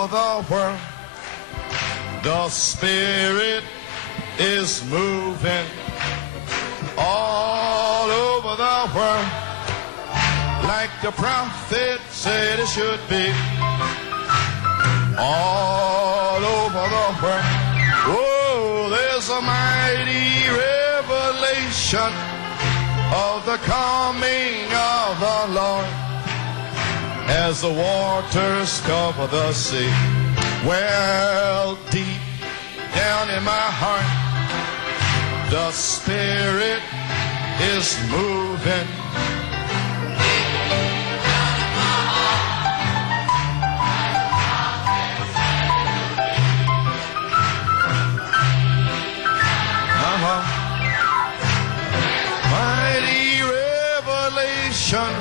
over the world, the Spirit is moving all over the world, like the prophet said it should be, all over the world. Oh, there's a mighty revelation of the coming of the Lord, as the waters cover the sea. Well, deep down in my heart, the Spirit is moving. Mighty revelation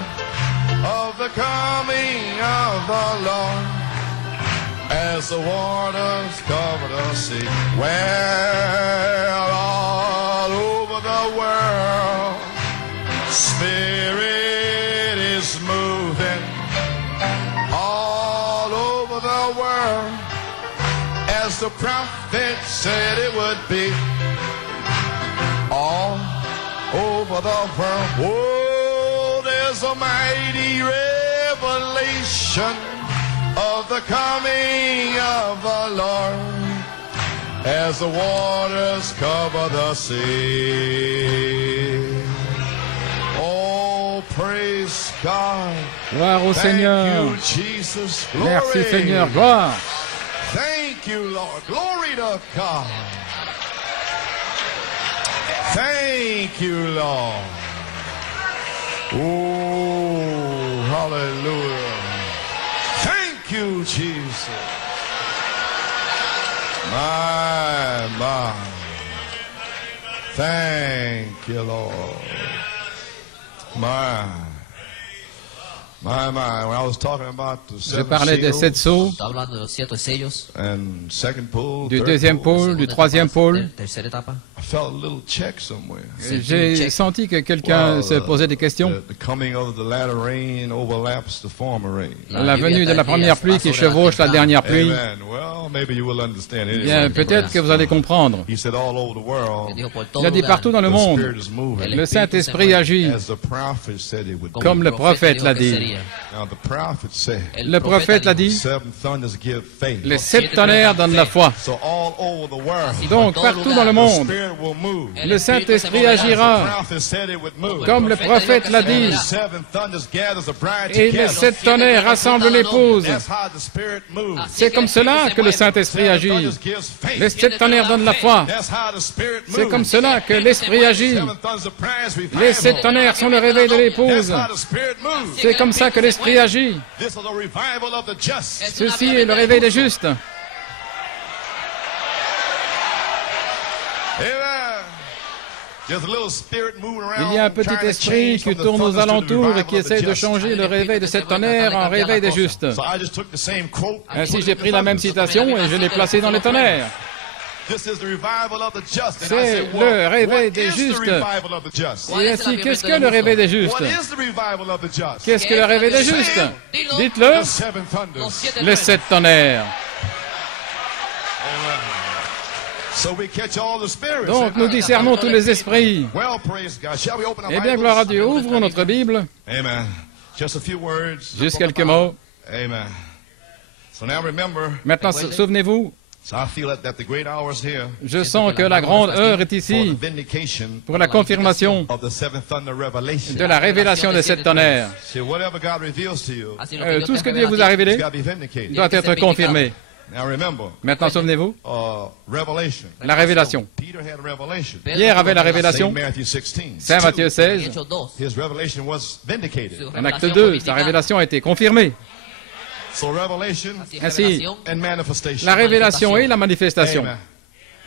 of the coming of the Lord, as the waters cover the sea. Well, all over the world, Spirit is moving. All over the world, as the prophet said it would be. All over the world, oh, there's a mighty revelation of the coming of the Lord, as the waters cover the sea. Oh, praise God. Gloire au Seigneur. Thank you, Jesus. Glory. Merci Seigneur, gloire. Thank you, Lord. Glory to God. Thank you, Lord. Oh, hallelujah. Thank you, Jesus. My. Thank you, Lord. My. When I was talking about the Je parlais des 7 sceaux, and second pole, du deuxième pôle, du troisième pôle. I felt a little check somewhere. J'ai senti que quelqu'un se posait des questions. The coming of the latter rain overlaps the former rain. La venue de la première pluie qui chevauche la dernière pluie. Amen. Well, maybe you will understand it. Bien, peut-être que vous allez comprendre. He said all over the world, Il a dit partout dans le the monde, Spirit is moving, le Saint-Esprit agit, as the prophet said it would do. comme le prophète l'a dit. Now the prophet said, Le prophète l'a dit, seven thunders give faith. les 7 tonnerres donnent la foi. So all over the world, Donc, partout dans le the monde, Spirit will move. le Saint-Esprit agira, The prophet said it would move. comme le prophète l'a dit. The seven thunders gathers the bride Et les together. 7 tonnerres rassemblent l'épouse. That's how the Spirit moves. C'est comme cela que le Saint-Esprit Seven agit. thunders gives faith. Les 7 tonnerres donnent la foi. That's how the Spirit moves. C'est comme cela que l'Esprit agit. Seven thunders the prize revival. Les 7 tonnerres sont le réveil de l'épouse. That's how the Spirit moves. C'est comme ça que l'Esprit agit. This is a revival of the just. Ceci est le réveil des justes. Amen. There's a little spirit moving around, Il y a un petit trying to esprit change qui from the tourne aux thunders to the alentours et revival qui of the essaie de just. changer le réveil de 7 tonnerres en réveil des justes. So I just took the same quote and Ainsi, put it j'ai in pris the la même thunders. citation et je l'ai placée dans les tonnerres. This is the revival of the just. And I C'est said, le well, réveil what des is the justes. revival of the just? Et ainsi, qu'est-ce que le réveil des justes? What is the revival of the just? Qu'est-ce que le réveil des justes? Dites-le, The seven thunders. les 7 tonnerres. Amen. So we catch all the spirits. Donc, nous discernons tous les esprits. Well, praise God. Shall we open our Eh bien, Bibles? gloire à Dieu, ouvrons notre Bible. Amen. Just a few words. Juste quelques mots. Amen. So now remember, Maintenant, souvenez-vous, so I feel that the great hour is here je sens que la grande heure est for the ici vindication pour la confirmation of the seven thunder revelation. de la révélation des 7 tonnerres. See, whatever God reveals to you, Tout ce que Dieu vous a révélé it's got to be vindicated. doit être confirmé. Now remember, Maintenant, souvenez-vous, revelation. la révélation. Peter had a revelation. Pierre avait la révélation. Saint Matthew 16. Saint Matthieu 16, His revelation was vindicated. en acte 2, sa révélation a été confirmée. So revelation Ainsi, and manifestation. la révélation et la manifestation. Amen.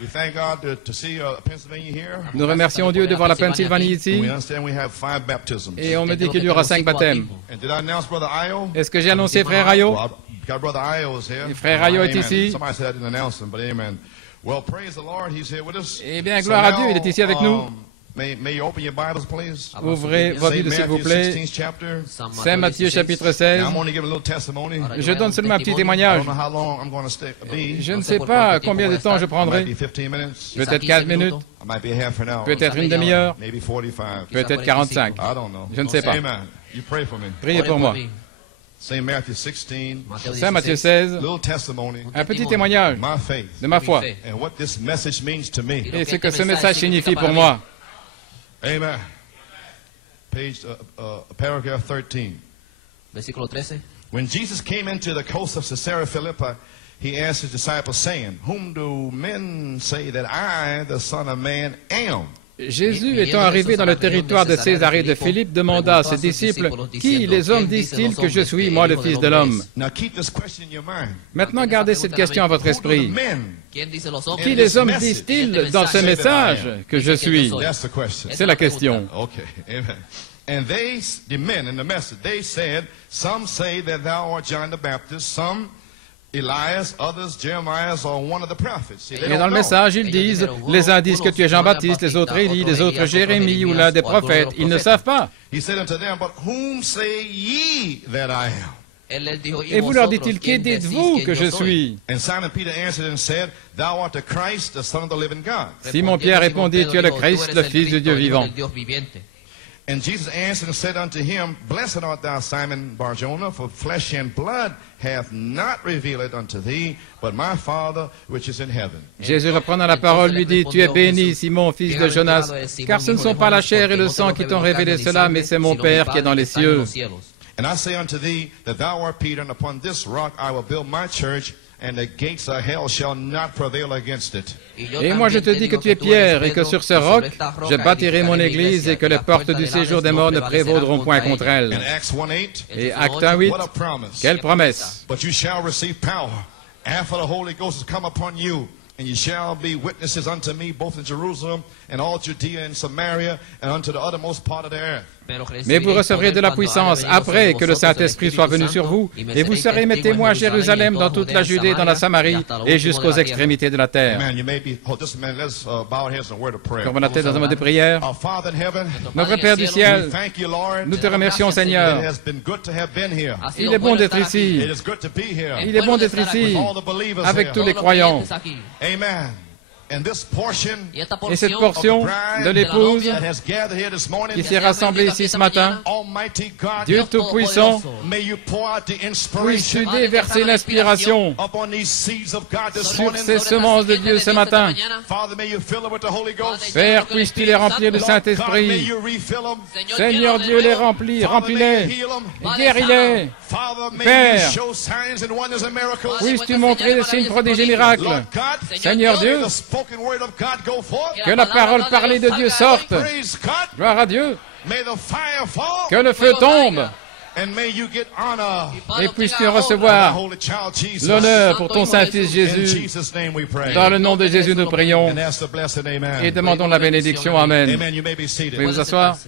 We thank God to see Pennsylvania here. Nous remercions Dieu de voir la Pennsylvanie ici. We understand we have 5 baptisms. Et on me dit qu'il y aura 5 baptêmes. And did I announce Brother Io? Est-ce que j'ai annoncé Frère Ayo? Well, God, Brother Io is here. Et Frère Ayo est Amen. ici. Somebody said I didn't announce him, but amen. Well, praise the Lord, he's here with us. Eh bien, gloire à Dieu, il est ici avec nous. May you open your Bibles, please? Ouvrez vos Saint Bibles, s'il vous Matthew plaît. 16th chapter. Saint Matthieu, chapitre 16. Now, I'm only giving a little testimony. Je donne seulement un petit I témoignage. don't know how long I'm going to be. Je ne sais pas combien de temps je It might prendrai. be 15 minutes. Peut-être 15 minutes, It might be a half an hour. peut-être une demi-heure, Maybe 45. peut-être 45. I don't know. Je ne sais pas. Amen. You pray for me. Priez pour moi. Saint Matthew 16. Saint Matthieu 16, Little testimony. un petit témoignage My faith. de ma foi And what this message means to me. et ce que ce message signifie pour moi. Amen. Paragraph 13. Versículo 13. When Jesus came into the coast of Caesarea Philippi, he asked his disciples, saying, Whom do men say that I, the Son of Man, am? Jésus, étant arrivé dans le territoire de Césarée de Philippe, demanda à ses disciples, « Qui les hommes disent-ils que je suis, moi, le Fils de l'homme ?» Now keep this question in your mind. Maintenant, gardez cette question à votre Who do the esprit. men? ¿Quién dice los hombres? Qui les hommes disent-ils dans ce message que je suis? That's the question. C'est la question. Okay, amen. And the men in the message, they said, Some say that thou art John the Baptist, some Elias, others Jeremiah, or one of the prophets. See, they Et don't dans le know. message, ils disent, les uns disent que tu es Jean-Baptiste, les autres Élie, les autres Jérémie ou l'un des prophètes. Ils ne savent pas. He said unto them, But whom say ye that I am? Él les dijo, Et vous leur vosotros, dit-il, qui ¿quién decís dites-vous que je yo soy? suis? And Simon Peter answered and said, Thou art the Christ, the Son of the living God. Simon Pierre répondit, tu es le Christ, le Fils du Dieu vivant. And Jesus answered and said unto him, Blessed art thou, Simon Bar-Jonah, for flesh and blood hath not revealed it unto thee, but my Father which is in heaven. Jésus reprenant la parole lui dit, tu es béni, Simon, fils de Jonas, car ce ne sont pas la chair et le sang qui t'ont révélé cela, mais c'est mon Père qui est dans les cieux. And I say unto thee that thou art Peter, and upon this rock I will build my church, and the gates of hell shall not prevail against it. Et moi je te dis que tu es Pierre, et que sur ce roc, je bâtirai mon église, et que les portes du séjour des morts ne prévaudront point contre elle. In Acts 1:8, Et Acte 1:8, what a promise. quelle promesse! But you shall receive power after the Holy Ghost has come upon you, and you shall be witnesses unto me both in Jerusalem and all Judea and Samaria and unto the uttermost part of the earth. Mais vous recevrez de la puissance après que le Saint-Esprit soit venu sur vous, et vous serez mes témoins à Jérusalem, dans toute la Judée, dans la Samarie, et jusqu'aux extrémités de la terre. Man, you may be, just a minute, let's bow our heads in a word of prayer. Comme on a tête dans un mot de prière, Our Father in heaven, notre Père du we ciel, thank you, Lord. nous te remercions, It Seigneur. has been good to have been here. Il est bon d'être ici. It is good to be here. Il est bon d'être ici, All the believers avec here. tous les croyants. Amen. And this portion Et cette portion de l'épouse that has gathered here this morning, qui s'est rassemblée ici ce matin, Almighty God, Dieu Tout-Puissant, may you pour out the puisses-tu inspiration déverser l'inspiration upon these seeds of God this sur morning. ces semences de Dieu ce matin. Father, may you fill them with the Holy Ghost. Père, puisses-tu les remplir du Lord God, may Saint-Esprit. you refill them. Seigneur Dieu, les remplis, Father, may you remplis-les, heal them. guéris-les. Father, may Père, you show signs and wonders and miracles. puisses-tu montrer des signes, prodiges et miracles. Lord God, Seigneur Dieu, may the spoken word of God go forth. que la parole parlée de Dieu sorte. Praise God. Gloire à Dieu. May the fire fall. Que le feu tombe. And may you get honor. Et puisses-tu Our recevoir holy child Jesus. l'honneur pour ton Saint-Fils In Jésus. Jesus' name we pray. Dans le nom de Jésus, nous prions And ask the blessed amen. et demandons la bénédiction. Amen. Amen. You may be seated. Pouvez vous asseoir?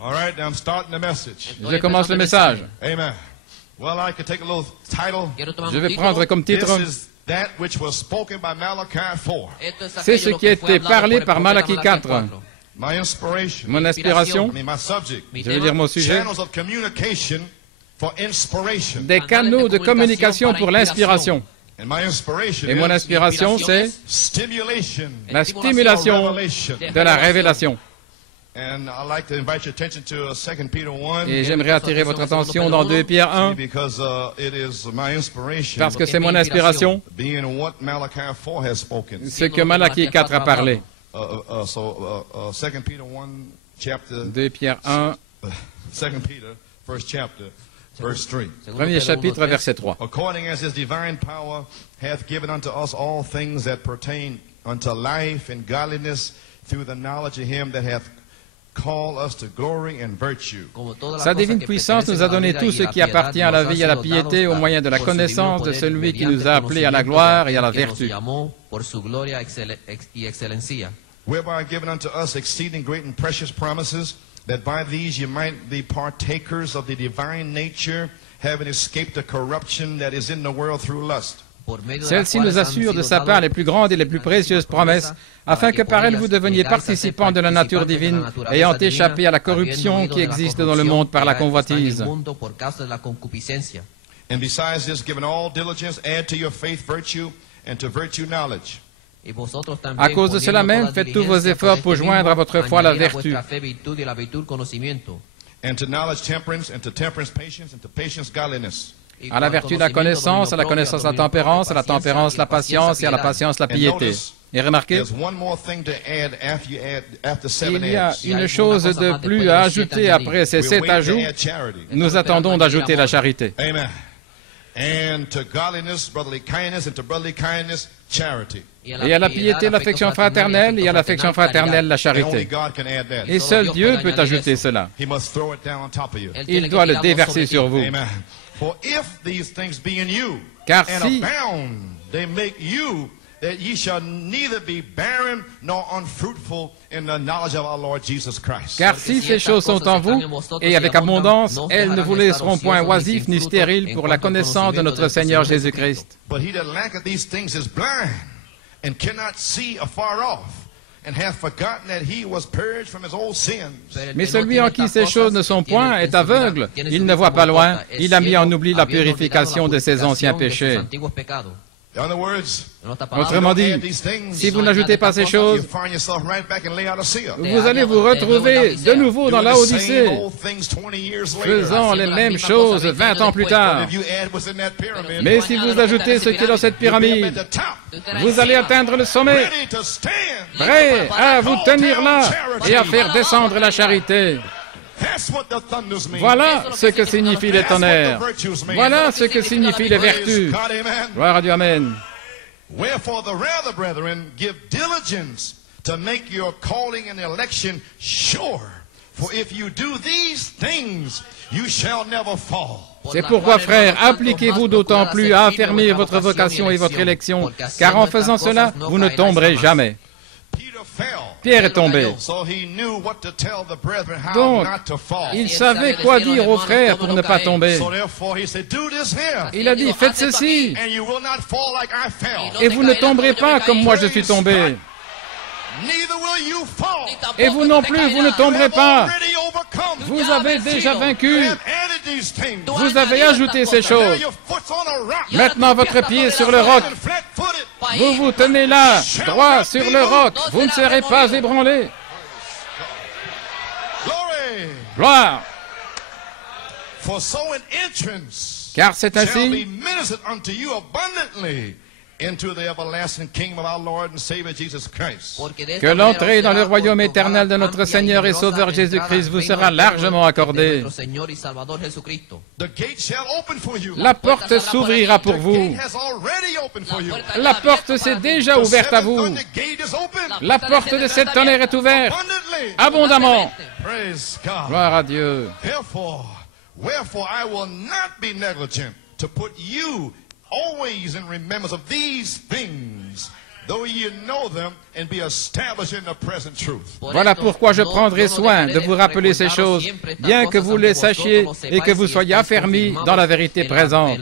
All right, I'm starting the message. Je commence le message. Amen. Well, I could take a little title. Je vais prendre comme This titre, is that which was spoken by Malachi 4. c'est ce qui a été parlé par Malachie 4. My inspiration. Mon inspiration, I mean, my subject. je veux dire mon sujet, Channels of communication for inspiration. des canaux de communication pour l'inspiration. And my inspiration Et mon is inspiration, c'est stimulation la stimulation of revelation. de la révélation. And I'd like to invite your attention to 2 Peter 1. Et j'aimerais attirer votre attention dans 2 Pierre 1, Because it is my inspiration. parce que c'est mon inspiration, Being what Malachi 4 has spoken. ce que Malachie 4 a parlé. 2 Peter 1, chapter 2 Pierre 1, 2 Peter, first chapter, verse 3. premier chapitre, verset 3. According as his divine power hath given unto us all things that pertain unto life and godliness through the knowledge of him that hath called us to glory and virtue. Sa divine puissance nous a donné tout ce qui appartient à la vie et à la piété au moyen de la connaissance de celui qui nous a appelés à la gloire et à la vertu. Whereby given unto us exceeding great and precious promises, that by these you might be partakers of the divine nature, having escaped the corruption that is in the world through lust. Celle-ci nous assure de sa part les plus grandes et les plus précieuses promesses, afin que par elle vous deveniez participants de la nature divine, ayant échappé à la corruption qui existe dans le monde par la convoitise. And besides this, given all diligence, add to your faith virtue, and to virtue knowledge. À cause de cela même, faites tous vos efforts pour joindre à votre foi la vertu. And to knowledge temperance, and to temperance patience, and to patience godliness. À la vertu la connaissance, à la connaissance la tempérance, à la tempérance la patience et à la patience la piété. Et remarquez, il y a une chose de plus à ajouter après ces 7 ajouts. Nous attendons d'ajouter la charité. Amen. And to godliness, brotherly kindness, and to brotherly kindness, charity. Et à la piété, l'affection fraternelle, et à l'affection fraternelle, la And only charité. God can add that. Et seul Dieu peut ajouter cela. He must throw it down on top of you. Il doit le déverser sur vous. Amen. For if these things be in you, Car and si- abound, they make you that ye shall neither be barren nor unfruitful in the knowledge of our Lord Jesus Christ. Car si ces choses sont en vous, et avec abondance, elles ne vous laisseront point oisifs ni stériles pour la connaissance de notre Seigneur Jésus-Christ. But he that lacketh these things is blind, and cannot see afar off, and hath forgotten that he was purged from his old sins. Mais celui en qui ces choses ne sont point est aveugle. Il ne voit pas loin. Il a mis en oubli la purification de ses anciens péchés. In other words, Autrement dit, add these things, si vous n'ajoutez pas ces you choses, find yourself right back in Laodicea. vous allez vous retrouver de nouveau dans la Doing the Odyssée, same old things 20 years later. faisant les mêmes choses 20 ans plus tard. If you add what's in that pyramid, Mais si vous ajoutez ce qui est dans cette you'll be up pyramide, at the top, vous allez atteindre le sommet, ready to stand. prêt à vous tenir là et à faire descendre la charité. That's what the thunders mean. Voilà ce que signifient les That's what tonnerres. the virtues mean. Voilà ce que signifient les Praise vertus. God, amen. Gloire à Dieu, Amen. Wherefore the rather, brethren, give diligence to make your calling and election sure. For if you do these things, you shall never fall. C'est pourquoi, frères, appliquez-vous d'autant plus à affermir votre vocation et votre élection, car en faisant cela, vous ne tomberez jamais. Peter fell. Pierre est tombé. So he knew what to tell the brethren how Donc, not to fall. il savait quoi dire aux frères pour ne pas tomber. So therefore he said, do this here. Il a dit, faites ceci, And you will not fall like I fell. et vous ne tomberez pas comme moi je suis tombé. Neither will you fall. Et vous non plus, vous ne tomberez pas. Already overcome. Vous avez déjà vaincu. You have added these things. Vous avez ajouté ces Now choses. your foot's on a rock. Maintenant, votre pied est sur le roc. And flat-footed. Vous vous tenez là, droit sur le roc. Vous ne serez pas ébranlé. Glory. Gloire. For so an entrance Car c'est shall be ainsi ministered unto you abundantly into the everlasting kingdom of our Lord and Savior Jesus Christ. que l'entrée dans le royaume éternel de notre Seigneur et Sauveur Jésus-Christ vous sera largement accordée. The gate shall open for you. La porte s'ouvrira pour The vous. gate has already opened for you. La porte s'est déjà ouverte à vous. The gate is open La porte de cette tonnerre est ouverte abundantly. abondamment. Praise God. Gloire à Dieu. Wherefore I will not be negligent to put you always in remembrance of these things, though ye know them and be established in the present truth. Voilà pourquoi je prendrai soin de vous rappeler ces choses, bien que vous les sachiez et que vous soyez affermis dans la vérité présente.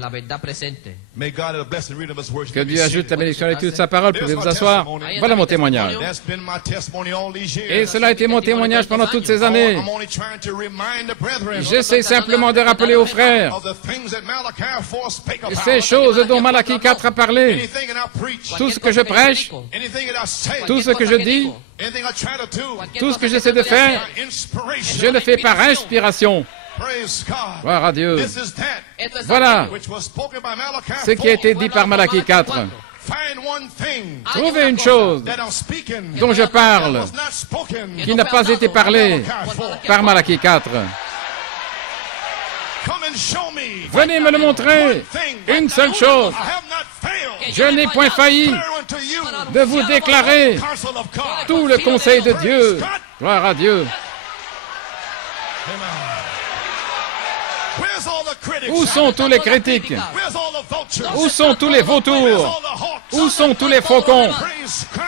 May God have a blessed reading of His words. Que Dieu ajoute la bénédiction et l'étude de sa parole. Pouvez vous asseoir. Voilà mon témoignage. That's been my testimony all these years. Et cela a été mon témoignage pendant toutes ces années. I'm only trying to remind the brethren J'essaie simplement de rappeler aux frères of the things that Malachi 4 spake about. ces choses dont Malachie 4 a parlé. Anything that I preach, Tout ce que je prêche, anything that I say, tout ce que je dis, anything I try to do, tout ce que j'essaie de faire, inspiration. je le fais par inspiration. Praise God. Gloire à Dieu. This is that Voilà which was spoken by Malachi ce qui a été dit par Malachie 4. Find one thing Trouvez une chose that I'm speaking dont je parle, that was not spoken qui n'a pas été parlée par Malachie 4. Come and show me Venez me le montrer. Une seule chose. I have not failed Je n'ai point failli declare unto you de vous déclarer counsel of God. tout le conseil de Dieu. Gloire à Dieu. Where's all the critics? Où sont tous les critiques? Where's all the vultures? Où sont tous les Where's vautours? all the hawks? Où sont tous les faucons? Praise God.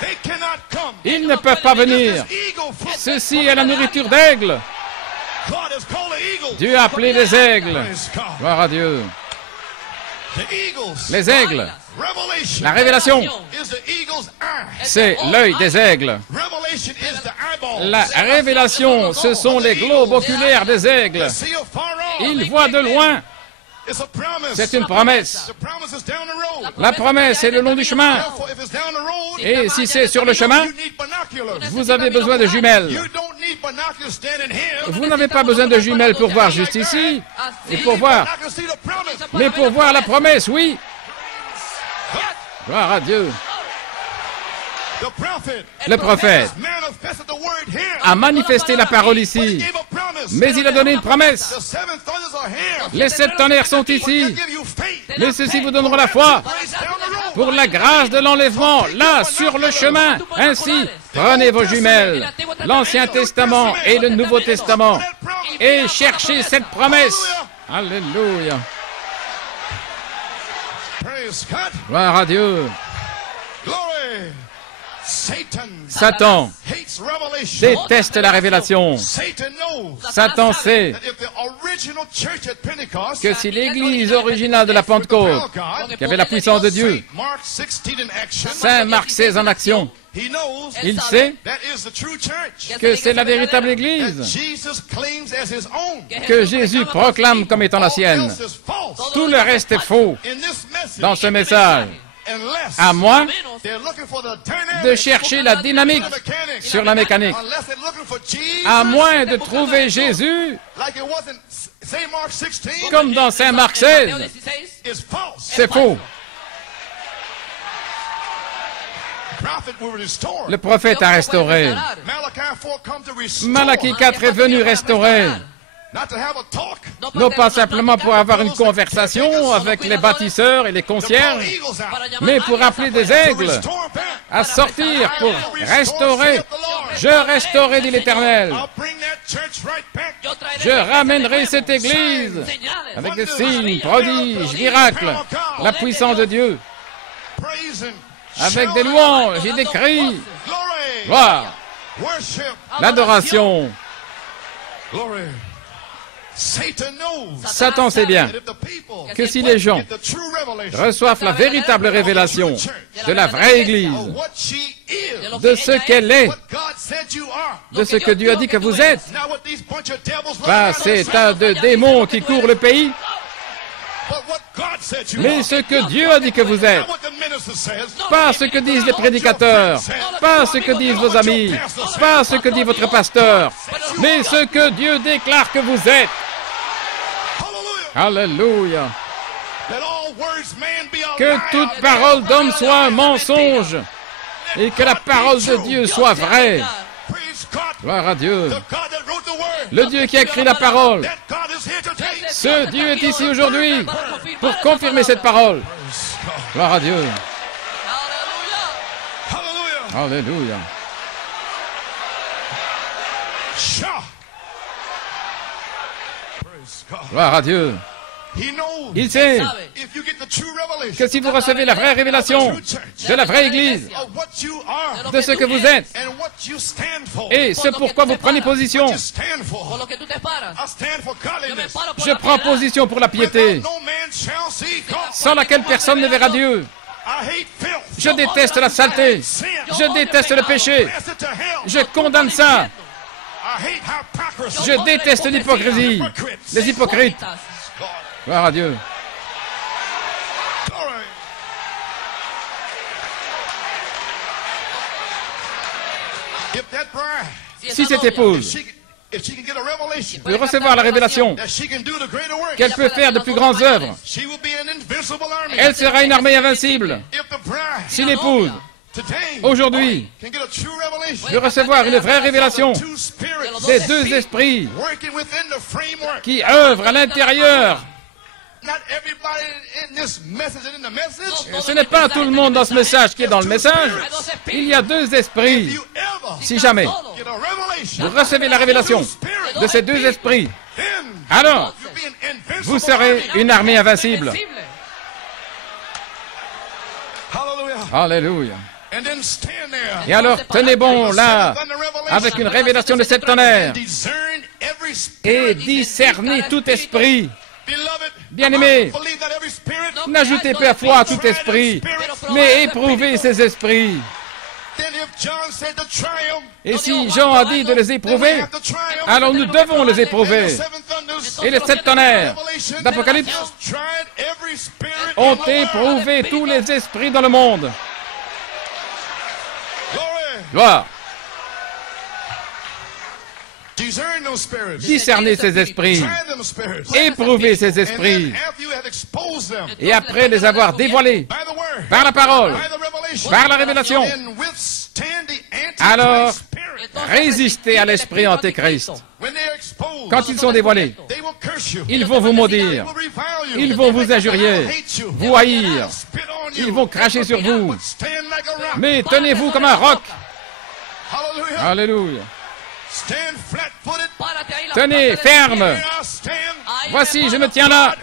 They cannot come. Ils ne peuvent pas venir. This eagle fruit. Ceci est la nourriture d'aigle. God has called the eagle. Dieu a appelé les aigles. Praise God. Gloire à Dieu. Les aigles. La révélation, c'est l'œil des aigles. La révélation, ce sont les globes oculaires des aigles. Ils voient de loin. C'est une promesse. La promesse est le long du chemin. Et si c'est sur le chemin, vous avez besoin de jumelles. Vous n'avez pas besoin de jumelles pour voir juste ici, et pour voir. Mais pour voir la promesse, oui. Gloire à Dieu. Le prophète a manifesté la parole ici, mais il a donné une promesse. Les 7 tonnerres sont ici, mais ceux-ci vous donneront la foi pour la grâce de l'enlèvement, là, sur le chemin. Ainsi, prenez vos jumelles, l'Ancien Testament et le Nouveau Testament, et cherchez cette promesse. Alléluia. Gloire à Dieu. Satan déteste la révélation. Satan sait que si l'Église originale de la Pentecôte, qui avait la puissance de Dieu, Saint Marc 16 en action, il sait que c'est la véritable Église que Jésus proclame comme étant la sienne. Tout le reste est faux dans ce message. À moins de chercher la dynamique sur la mécanique. À moins de trouver Jésus comme dans Saint Marc 16. C'est faux. Le prophète a restauré. Malachie 4 est venu restaurer. Non pas simplement pour avoir une conversation avec les bâtisseurs et les concierges, mais pour appeler des aigles à sortir pour restaurer. Je restaurerai, dit l'Éternel. Je ramènerai cette église avec des signes, prodiges, miracles, la puissance de Dieu, avec des louanges et des cris. Gloire, l'adoration. Satan sait bien que si les gens reçoivent la véritable révélation de la vraie Église, de ce qu'elle est, de ce que Dieu a dit que vous êtes, pas ces tas de démons qui courent le pays, mais ce que Dieu a dit que vous êtes, pas ce que disent les prédicateurs, pas ce que disent vos amis, pas ce que dit votre pasteur, mais ce que Dieu déclare que vous êtes. Alléluia. Que toute parole d'homme soit un mensonge et que la parole de Dieu soit vraie. Gloire à Dieu. Le Dieu qui a écrit la parole. Ce Dieu est ici aujourd'hui pour confirmer cette parole. Gloire à Dieu. Alléluia. Gloire à Dieu. Il sait que si vous recevez la vraie révélation de la vraie Église, de ce que vous êtes, et ce pourquoi vous prenez position, je prends position pour la piété, sans laquelle personne ne verra Dieu. Je déteste la saleté, je déteste le péché, je condamne ça. Je déteste l'hypocrisie, les hypocrites. Gloire à Dieu. Si cette épouse peut recevoir la révélation qu'elle peut faire de plus grandes œuvres, elle sera une armée invincible. Si l'épouse aujourd'hui de recevoir une vraie révélation des deux esprits qui œuvrent à l'intérieur. Ce n'est pas tout le monde dans ce message qui est dans le message. Il y a deux esprits. Si jamais vous recevez la révélation de ces deux esprits, alors vous serez une armée invincible. Alléluia. Et alors, tenez bon là, avec une révélation de 7 tonnerres, et discernez tout esprit. Bien-aimés, N'ajoutez pas foi à tout esprit, mais éprouvez ces esprits. Et si Jean a dit de les éprouver, alors nous devons les éprouver. Et les 7 tonnerres d'Apocalypse ont éprouvé tous les esprits dans le monde. Gloire. Discernez ces esprits, éprouvez ces esprits, et après les avoir dévoilés par la parole, par la révélation, alors résistez à l'esprit antéchrist. Quand ils sont dévoilés, ils vont vous maudire, ils vont vous injurier, vous haïr, ils vont cracher sur vous. Mais tenez-vous comme un roc. Alléluia. Tenez ferme. Voici, je me tiens là.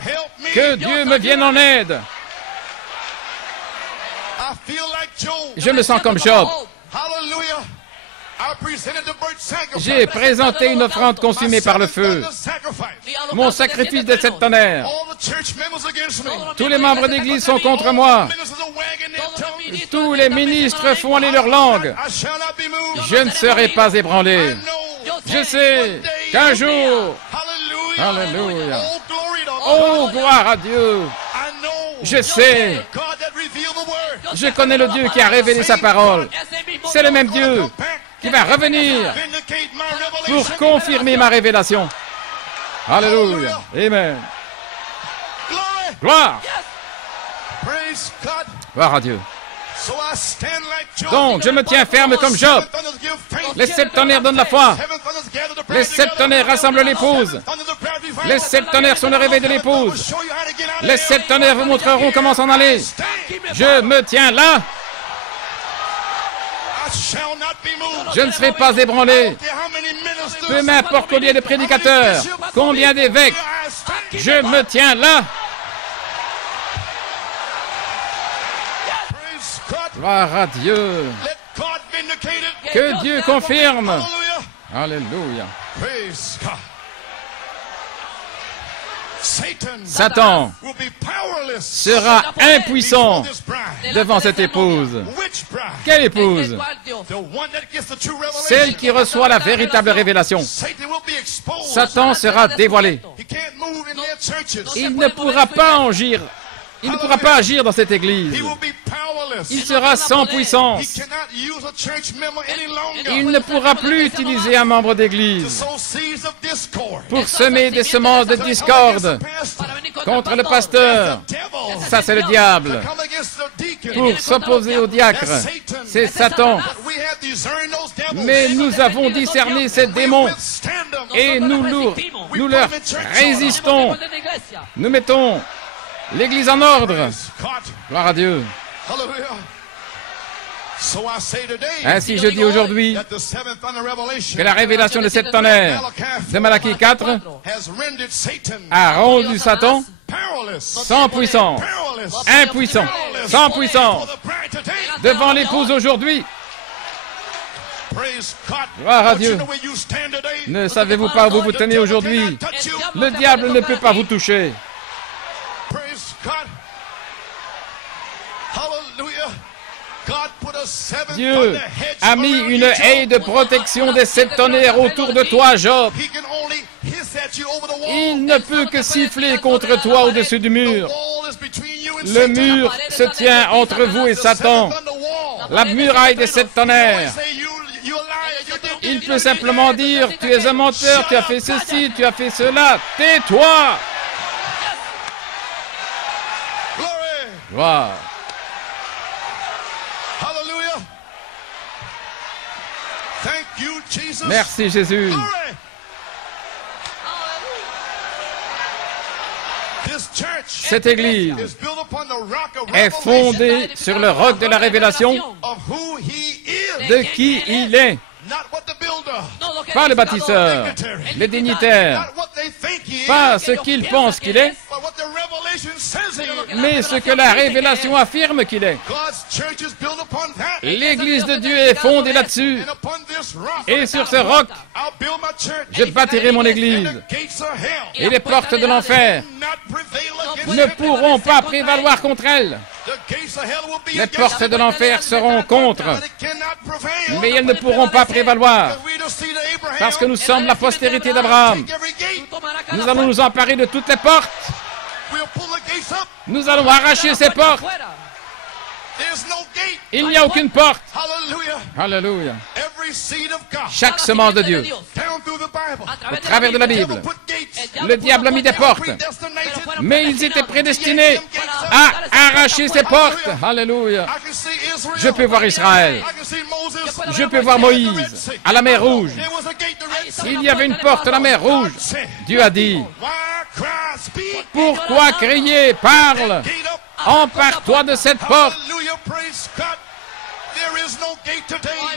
Que Dieu me vienne en aide. Je me sens comme Job. J'ai présenté une offrande consumée par le feu. Mon sacrifice de 7 tonnerres. Tous les membres d'église sont contre moi. Tous les ministres font aller leur langue. Je ne serai pas ébranlé. Je sais qu'un jour, alléluia, oh gloire à Dieu, je sais, je connais le Dieu qui a révélé sa parole. C'est le même Dieu qui va revenir pour confirmer ma révélation. Alléluia, amen. Gloire. Gloire à Dieu. Donc, je me tiens ferme comme Job. Les 7 tonnerres donnent la foi. Les 7 tonnerres rassemblent l'épouse. Les 7 tonnerres sont le réveil de l'épouse. Les 7 tonnerres vous montreront comment s'en aller. Je me tiens là. Je ne serai pas ébranlé. Peu m'importe combien de prédicateurs, combien d'évêques. Je me tiens là. Gloire à Dieu. Que Dieu confirme. Alléluia. Satan sera impuissant devant cette épouse. Quelle épouse? Celle qui reçoit la véritable révélation. Satan sera dévoilé. Il ne pourra pas agir. Il ne pourra pas agir dans cette église. Il sera sans puissance. Il ne pourra plus utiliser un membre d'église pour semer des semences de discorde contre le pasteur. Ça, c'est le diable. Pour s'opposer au diacre, c'est Satan. Mais nous avons discerné ces démons et nous leur résistons. Nous mettons l'Église en ordre. Gloire à Dieu. Ainsi, je dis aujourd'hui que la révélation de 7 tonnerres de Malachie 4 a rendu Satan sans puissance, impuissant, sans puissance, devant l'épouse aujourd'hui. Gloire à Dieu. Ne savez-vous pas où vous vous tenez aujourd'hui? Le diable ne peut pas vous toucher. Dieu a mis une haie de protection des 7 tonnerres autour de toi, Job. Il ne peut que siffler contre toi au-dessus du mur. Le mur se tient entre vous et Satan. La muraille des 7 tonnerres. Il peut simplement dire, tu es un menteur, tu as fait ceci, tu as fait cela. Tais-toi. Gloire. Merci Jésus. Cette église est fondée sur le roc de la révélation de qui il est. Pas le bâtisseur, les dignitaires, pas ce qu'il pense qu'il est, mais ce que la révélation affirme qu'il est. L'Église de Dieu est fondée là-dessus, Et sur ce roc, je bâtirai mon église. Et les portes de l'enfer ne pourront pas prévaloir contre elle. Les portes de l'enfer seront contre, mais elles ne pourront pas prévaloir. Parce que nous sommes la postérité d'Abraham. Nous allons nous emparer de toutes les portes. Nous allons arracher ces portes. Il n'y a aucune porte. Alléluia. Chaque semence de Dieu, au travers de la Bible, le diable a mis des portes, mais ils étaient prédestinés à arracher ces portes. Alléluia. Je peux voir Israël. Je peux voir Moïse à la mer Rouge. Il y avait une porte à la mer Rouge. Dieu a dit, pourquoi crier? Parle. Empare-toi de cette porte.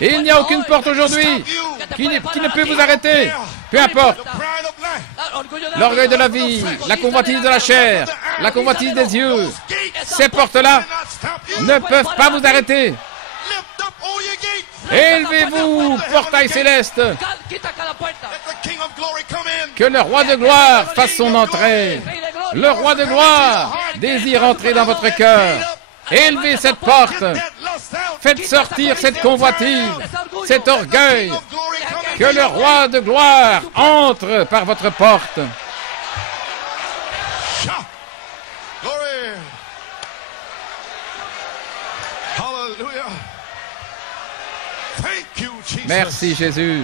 Il n'y a aucune porte aujourd'hui qui ne peut vous arrêter. Peu importe. L'orgueil de la vie, la convoitise de la chair, la convoitise des yeux, ces portes-là ne peuvent pas vous arrêter. Élevez-vous, portail céleste. Que le roi de gloire fasse son entrée. Le roi de gloire désire entrer dans votre cœur. Élevez cette porte. Faites sortir cette convoitise, cet orgueil. Que le roi de gloire entre par votre porte. Merci Jésus.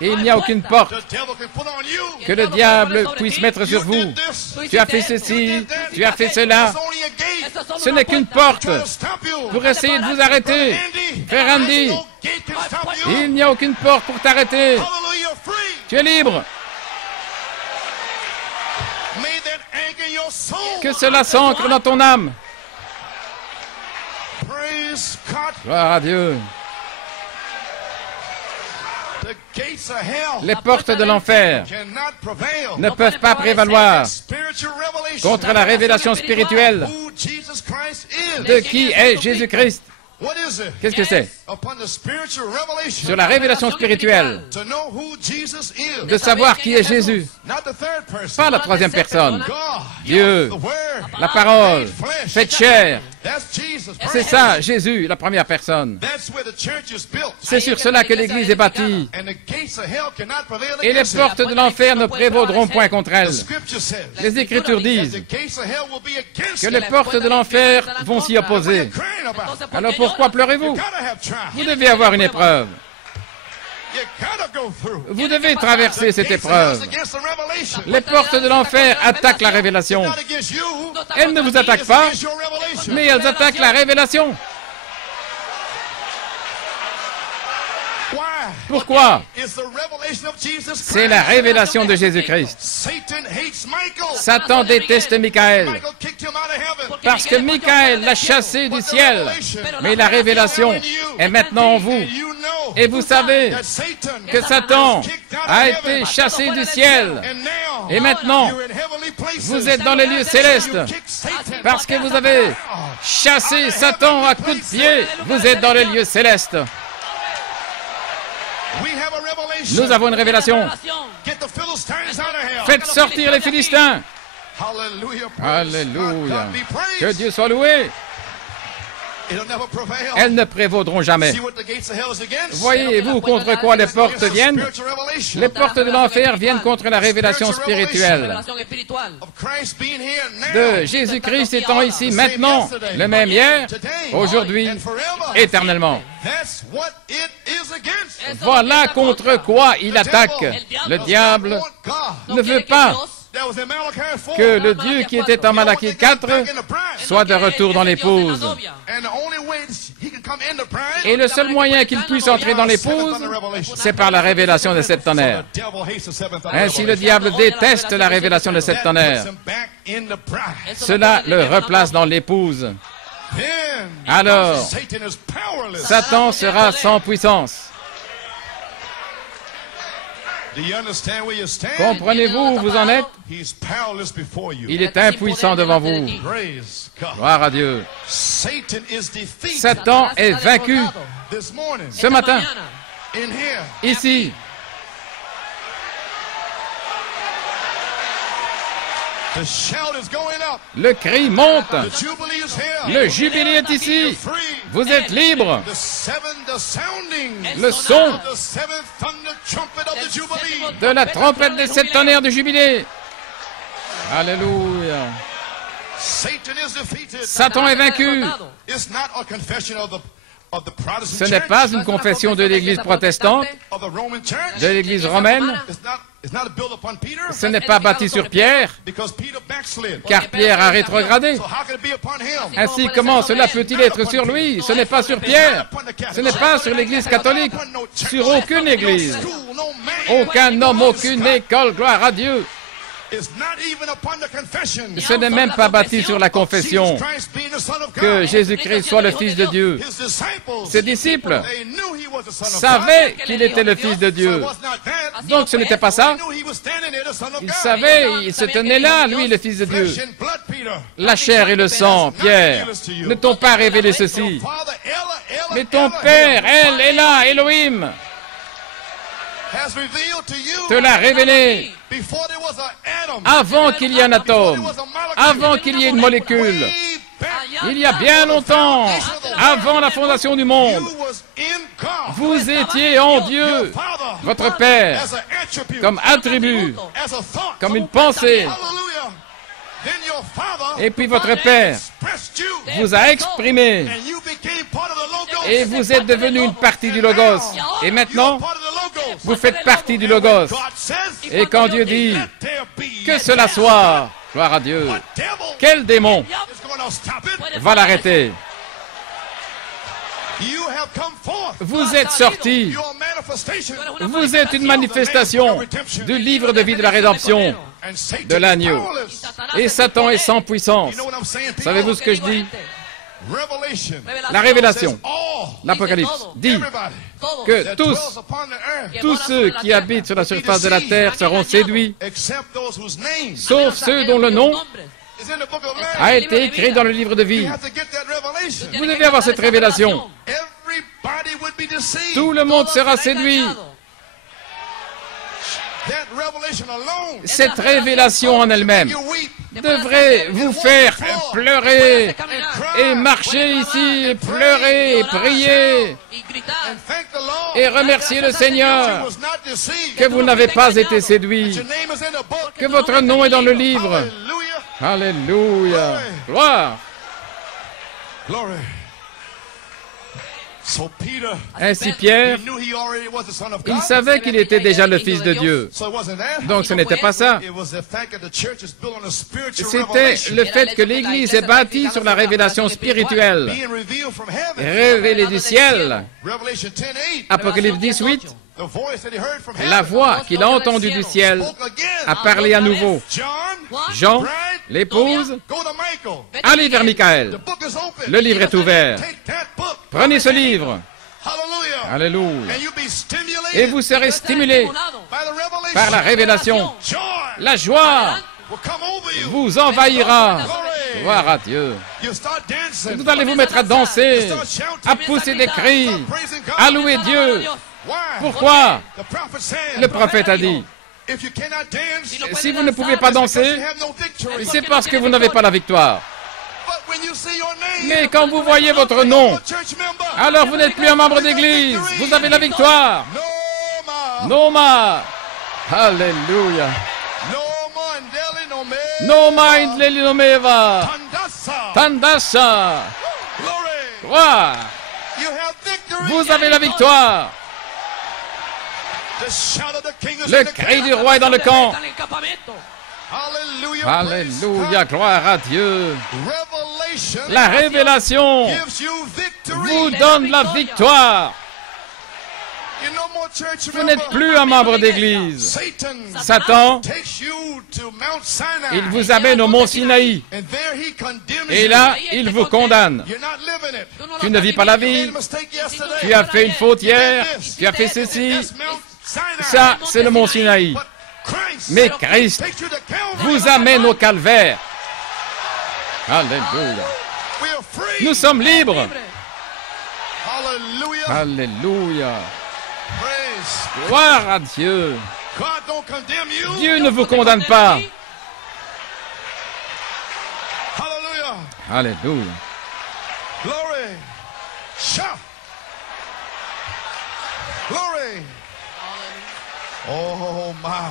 Il n'y a aucune porte que le diable puisse mettre sur vous. Tu as fait ceci, tu as fait cela. Ce n'est qu'une porte pour essayer de vous arrêter. Frère Andy, il n'y a aucune porte pour t'arrêter. Tu es libre. Que cela s'ancre dans ton âme. Gloire à Dieu. Les portes de l'enfer ne peuvent pas prévaloir contre la révélation spirituelle de qui est Jésus-Christ. Qu'est-ce que c'est? Sur la révélation spirituelle, de savoir qui est Jésus. Pas la troisième personne. Dieu, la parole, faite chair. C'est ça, Jésus, la première personne. C'est sur cela que l'Église est bâtie. Et les portes de l'enfer ne prévaudront point contre elle. Les Écritures disent que les portes de l'enfer vont s'y opposer. Alors pourquoi pleurez-vous? Vous devez avoir une épreuve. Vous devez traverser cette épreuve. Les portes de l'enfer attaquent la révélation. Elles ne vous attaquent pas, mais elles attaquent la révélation. Pourquoi? C'est la révélation de Jésus-Christ. Satan déteste Michaël parce que Michaël l'a chassé du ciel. Mais la révélation est maintenant en vous. Et vous savez que Satan a été chassé du ciel. Et maintenant, vous êtes dans les lieux célestes. Parce que vous avez chassé Satan à coups de pied, vous êtes dans les lieux célestes. Nous avons une révélation. Faites sortir les Philistins. Alléluia. Que Dieu soit loué. Elles ne prévaudront jamais. Voyez-vous contre quoi les portes viennent? Les portes de l'enfer viennent contre la révélation spirituelle de Jésus-Christ étant ici maintenant, le même hier, aujourd'hui, éternellement. Voilà contre quoi il attaque. Le diable ne veut pas que le Dieu qui était en Malachie 4 soit de retour dans l'épouse. Et le seul moyen qu'il puisse entrer dans l'épouse, c'est par la révélation des sept tonnerres. Ainsi, le diable déteste la révélation des sept tonnerres. Cela le replace dans l'épouse. Alors, Satan sera sans puissance. Comprenez-vous où vous en êtes? Il est impuissant devant vous. Gloire à Dieu. Satan est vaincu. Ce matin, Ici. Le cri monte. Le jubilé est ici. Vous êtes libres. Le son de la trompette des 7 tonnerres du jubilé. Alléluia. Satan est vaincu. Ce n'est pas une confession de l'Église protestante, de l'Église romaine. Ce n'est pas bâti sur Pierre, car Pierre a rétrogradé. Ainsi, comment cela peut-il être sur lui? Ce n'est pas sur Pierre. Ce n'est pas sur l'Église catholique. Sur aucune Église. Aucun homme, aucune école, gloire à Dieu. Ce n'est même pas bâti sur la confession que Jésus-Christ soit le Fils de Dieu. Ses disciples savaient qu'il était le Fils de Dieu. Donc ce n'était pas ça. Ils savaient, il se tenait là, lui, le Fils de Dieu. La chair et le sang, Pierre, ne t'ont pas révélé ceci. Mais ton Père, elle est là, Elohim, te l'a révélé avant qu'il y ait un atome, avant qu'il y ait une molécule. Il y a bien longtemps, avant la fondation du monde, vous étiez en Dieu, votre Père, comme attribut, comme une pensée. Et puis votre Père vous a exprimé et vous êtes devenu une partie du Logos. Et maintenant, vous faites partie du Logos. Et quand Dieu dit que cela soit, gloire à Dieu, quel démon va l'arrêter? Vous êtes sortis. Vous êtes une manifestation du livre de vie de la rédemption de l'agneau. Et Satan est sans puissance. Savez-vous ce que je dis? La révélation, l'Apocalypse, dit que tous ceux qui habitent sur la surface de la terre seront séduits, sauf ceux dont le nom a été écrit dans le livre de vie. Vous devez avoir cette révélation. Tout le monde sera séduit. Cette révélation en elle-même devrait vous faire pleurer et marcher ici, et pleurer, et prier et remercier le Seigneur que vous n'avez pas été séduit, que votre nom est dans le livre. Alléluia. Gloire. Ainsi Pierre, il savait qu'il était déjà le Fils de Dieu. Donc ce n'était pas ça. C'était le fait que l'Église est bâtie sur la révélation spirituelle, révélée du ciel. Apocalypse 18, la voix qu'il a entendue du ciel a parlé à nouveau. Jean, l'épouse, allez vers Michaël. Le livre est ouvert. Prenez ce livre. Alléluia. Et vous serez stimulés par la révélation. La joie vous envahira. Gloire à Dieu. Vous allez vous mettre à danser, à pousser des cris, à louer Dieu. Pourquoi? Le prophète a dit, si vous ne pouvez pas danser, c'est parce que vous n'avez pas la victoire. Mais quand vous voyez votre nom, alors vous n'êtes plus un membre d'église. Vous avez la victoire. Noma. Alléluia. Noma indleli nomeva. Tandasa. Gloire. Vous avez la victoire. Le cri du roi est dans le camp. Alléluia, gloire à Dieu. La révélation vous donne la victoire. Vous n'êtes plus un membre d'église. Satan, il vous amène au mont Sinaï. Et là, il vous condamne. Tu ne vis pas la vie. Tu as fait une faute hier. Tu as fait ceci. Ça, c'est le mont Sinaï. Mais Christ vous amène au calvaire. Alléluia. Nous sommes libres. Alléluia. Gloire à Dieu. God don't condemn you. Dieu ne vous condamne pas. Hallelujah. Alléluia. Glory. Shout. Glory. Oh my.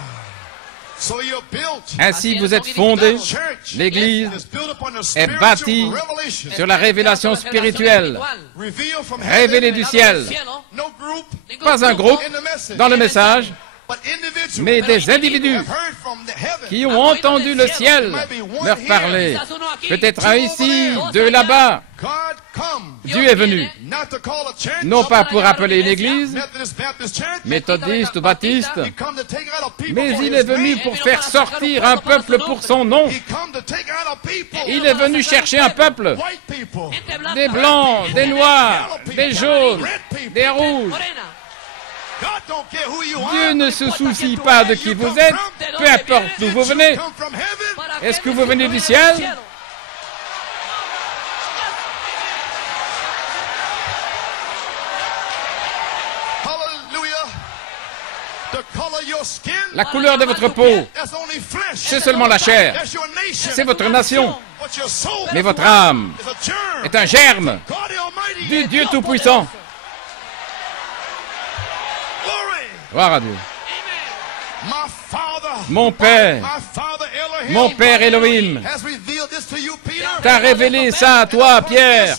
So you're built. Ainsi vous êtes fondés. Church L'Église is built upon the est spiritual bâtie revelation. sur la révélation spirituelle, Revealed from révélée heaven. du ciel. No group Pas un groupe in the message. dans le message, But individuals mais des individus have heard from the heaven. qui ont entendu le ciel leur parler. Peut-être un ici, deux là-bas. God come Dieu est venu, not to call a church, non pas pour appeler une église, Methodist, Baptist church, méthodiste ou baptiste, he come to take out a people mais for il his est venu name. pour faire sortir un peuple pour son nom. He come to take out a people. Il est venu chercher un peuple, White people. des blancs, des noirs, des jaunes, des rouges. God don't care who you Dieu are. ne se soucie pas de qui vous êtes, peu importe d'où vous venez. Come from heaven. Est-ce que vous venez du ciel? Hallelujah. The color of your skin, La couleur de votre peau, that's only flesh. c'est seulement la chair. That's your nation. C'est votre nation. But your soul Mais votre âme is a germ. est un germe God Almighty. du Dieu Tout-Puissant. Glory. Gloire à Dieu. My Father. Mon Père, My Father Elohim. mon Père Elohim, Has revealed this to you, Peter. t'a révélé ça à toi, Pierre.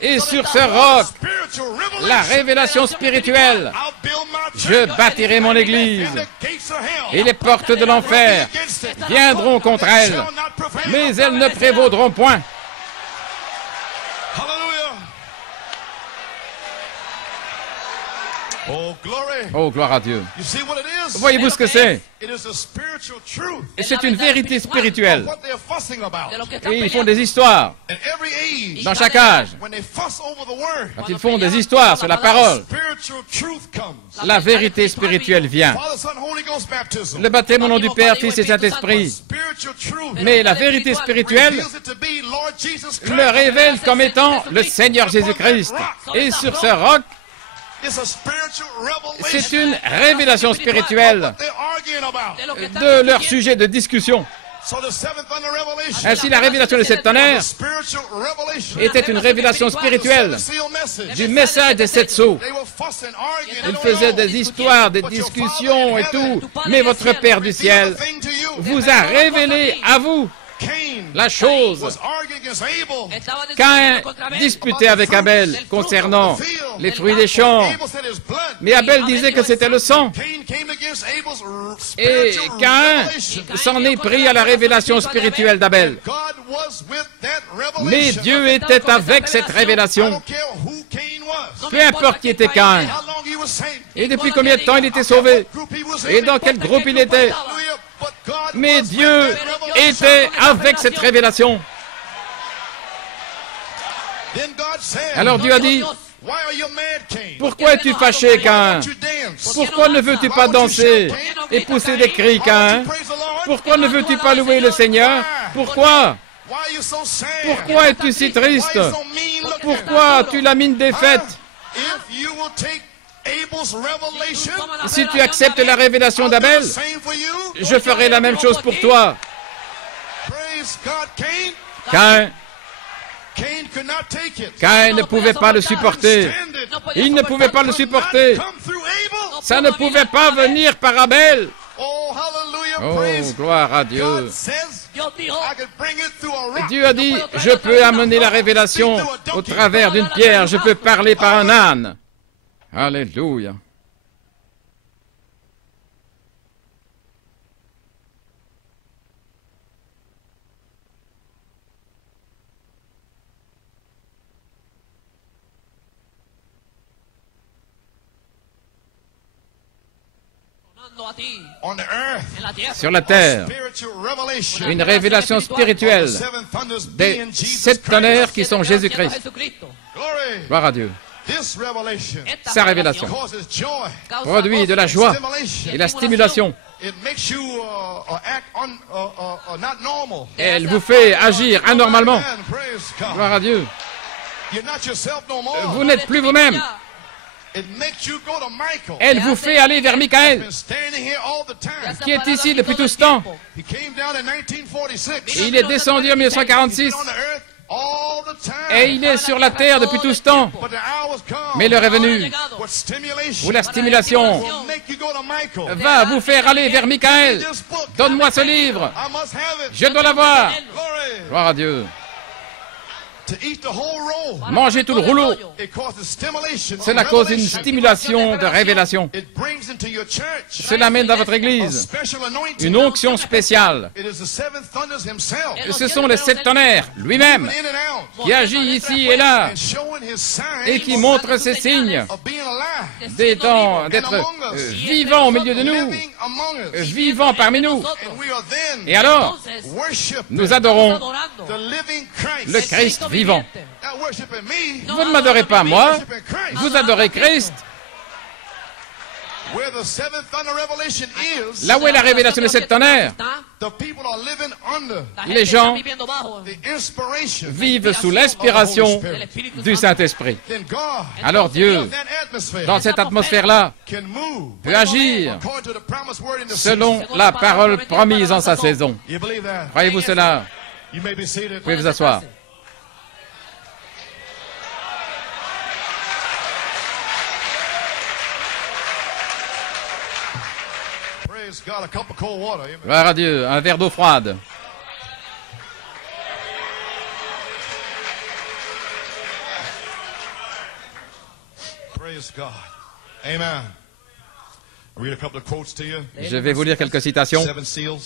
Et sur ce roc, Spiritual revelation. la révélation spirituelle, I'll build my church. je bâtirai mon église. And the gates of hell Et les portes de l'enfer viendront contre elle, shall not prevail. mais elles ne prévaudront point. Hallelujah. Oh, glory. Oh, gloire à Dieu. You see what it is? Voyez-vous ce que c'est? It is a spiritual truth. Et c'est une vérité spirituelle. What they're fussing about. Et ils font des histoires. In every age, Dans chaque âge, when they fuss over the word, quand ils font des histoires sur la parole, spiritual truth comes. la vérité spirituelle vient. Father, Son, Holy Ghost baptism. Le baptême au nom du Père, Fils et Saint-Esprit. Spiritual truth Mais la vérité spirituelle reveals it to be Lord Jesus Christ. le révèle comme étant le Seigneur Jésus-Christ. Et sur ce roc, It's a spiritual revelation. c'est une révélation spirituelle They're arguing about. de leur sujet de discussion. So the seventh thunder revelation Ainsi, la révélation des sept tonnerres spiritual revelation était une révélation spirituelle seal message. du message des sept sceaux. They were fussing, arguing. Ils faisaient des histoires, des discussions et tout. Mais votre Père du ciel Thing to you. vous a révélé à vous Cain la chose. was arguing against Abel. Caïn disputait avec Abel concernant les fruits des champs. Abel said his blood. Mais Abel disait que c'était le sang. Cain came against Abel's Et spiritual Caïn revelation. s'en est pris à la révélation spirituelle d'Abel. God was with that revelation. Mais Dieu était avec cette I révélation. don't care who Cain was. Peu importe qui était Caïn. How long he was saved. Et depuis combien de temps il était sauvé. Group he was Et in. dans quel groupe il était. Hallelujah. But God Mais was Dieu with that revelation. était avec cette révélation. Then God said, Alors Dieu a dit, why are you mad, Cain? pourquoi es-tu fâché, Caïn? Why don't you dance? Pourquoi ne veux-tu pas danser et pousser des cris, Why don't Caïn? you praise the Lord? Pourquoi ne veux-tu pas louer le Seigneur? Pourquoi? Why are you so sad? Pourquoi es-tu si Why triste? are you so mean looking? Pourquoi tu la mine défaite? If you will take Abel's revelation, Si tu acceptes la révélation I'll do the d'Abel, same for you. je ferai la même chose pour toi. Praise God, Cain. Caïn, Cain could not take it. Caïn ne pouvait pas le supporter. Stand it. Il ne pouvait pas le supporter. Come through Abel. Ça ne pouvait pas venir par Abel. Oh, hallelujah. Oh, Praise gloire à Dieu. God says, I could bring it through a rock. Dieu a dit, je peux amener la révélation au travers d'une pierre, je peux parler par un âne. Alléluia. On the earth, Sur la terre, spiritual revelation. une révélation spirituelle Seven thunders des being Jesus sept Christ. tonnerres qui sont Jésus-Christ. Glory. Gloire à Dieu. This revelation Sa révélation causes joy, produit de la joie et la stimulation. it makes you act not normal. Elle vous fait agir anormalement. Amen. Praise God. Gloire à Dieu. You're not yourself no more. Vous n'êtes plus vous-même. Elle vous fait aller vers Michaël, qui est ici depuis tout ce temps. Il est descendu en 1946 et il est sur la terre depuis tout ce temps. Mais l'heure est venue où la stimulation va vous faire aller vers Michaël. Donne-moi ce livre. Je dois l'avoir. Gloire à Dieu. Manger tout le rouleau, cela cause une stimulation de révélation. Cela amène dans votre église une onction spéciale. Ce sont les 7 tonnerres lui-même qui agit ici et là et qui montre ses signes d'être vivant au milieu de nous, vivant parmi nous. Et alors, nous adorons le Christ vivant. Vous ne m'adorez pas moi, vous adorez Christ. Là où est la révélation des 7 tonnerres, les gens vivent sous l'inspiration du Saint-Esprit. Alors Dieu, dans cette atmosphère-là, peut agir selon la parole promise en sa saison. Croyez-vous cela? Vous pouvez vous asseoir. Gloire à Dieu, un verre d'eau froide. Je vais vous lire quelques citations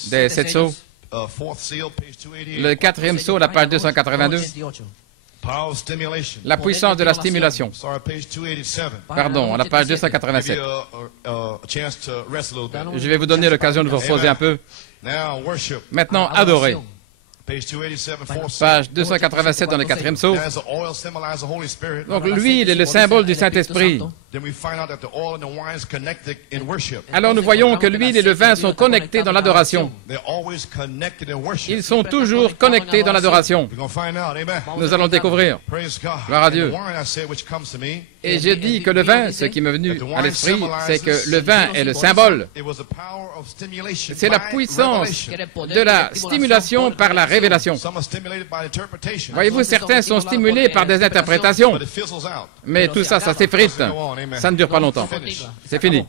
des 7 sceaux. Le 4e sceau, la page 282. La puissance de la stimulation. Pardon, à la page 287. Je vais vous donner l'occasion de vous reposer un peu. Maintenant, adorer. Page 287 dans le 4e sceau. Donc l'huile est le symbole du Saint-Esprit. Alors nous voyons que l'huile et le vin sont connectés dans l'adoration. Ils sont toujours connectés dans l'adoration. Nous allons le découvrir. Gloire à Dieu. Et j'ai dit que le vin, ce qui m'est venu à l'esprit, c'est que le vin est le symbole. C'est la puissance de la stimulation par la révélation. Voyez-vous, certains sont stimulés par des interprétations. Mais tout ça, ça s'effrite. Ça ne dure pas longtemps. C'est fini.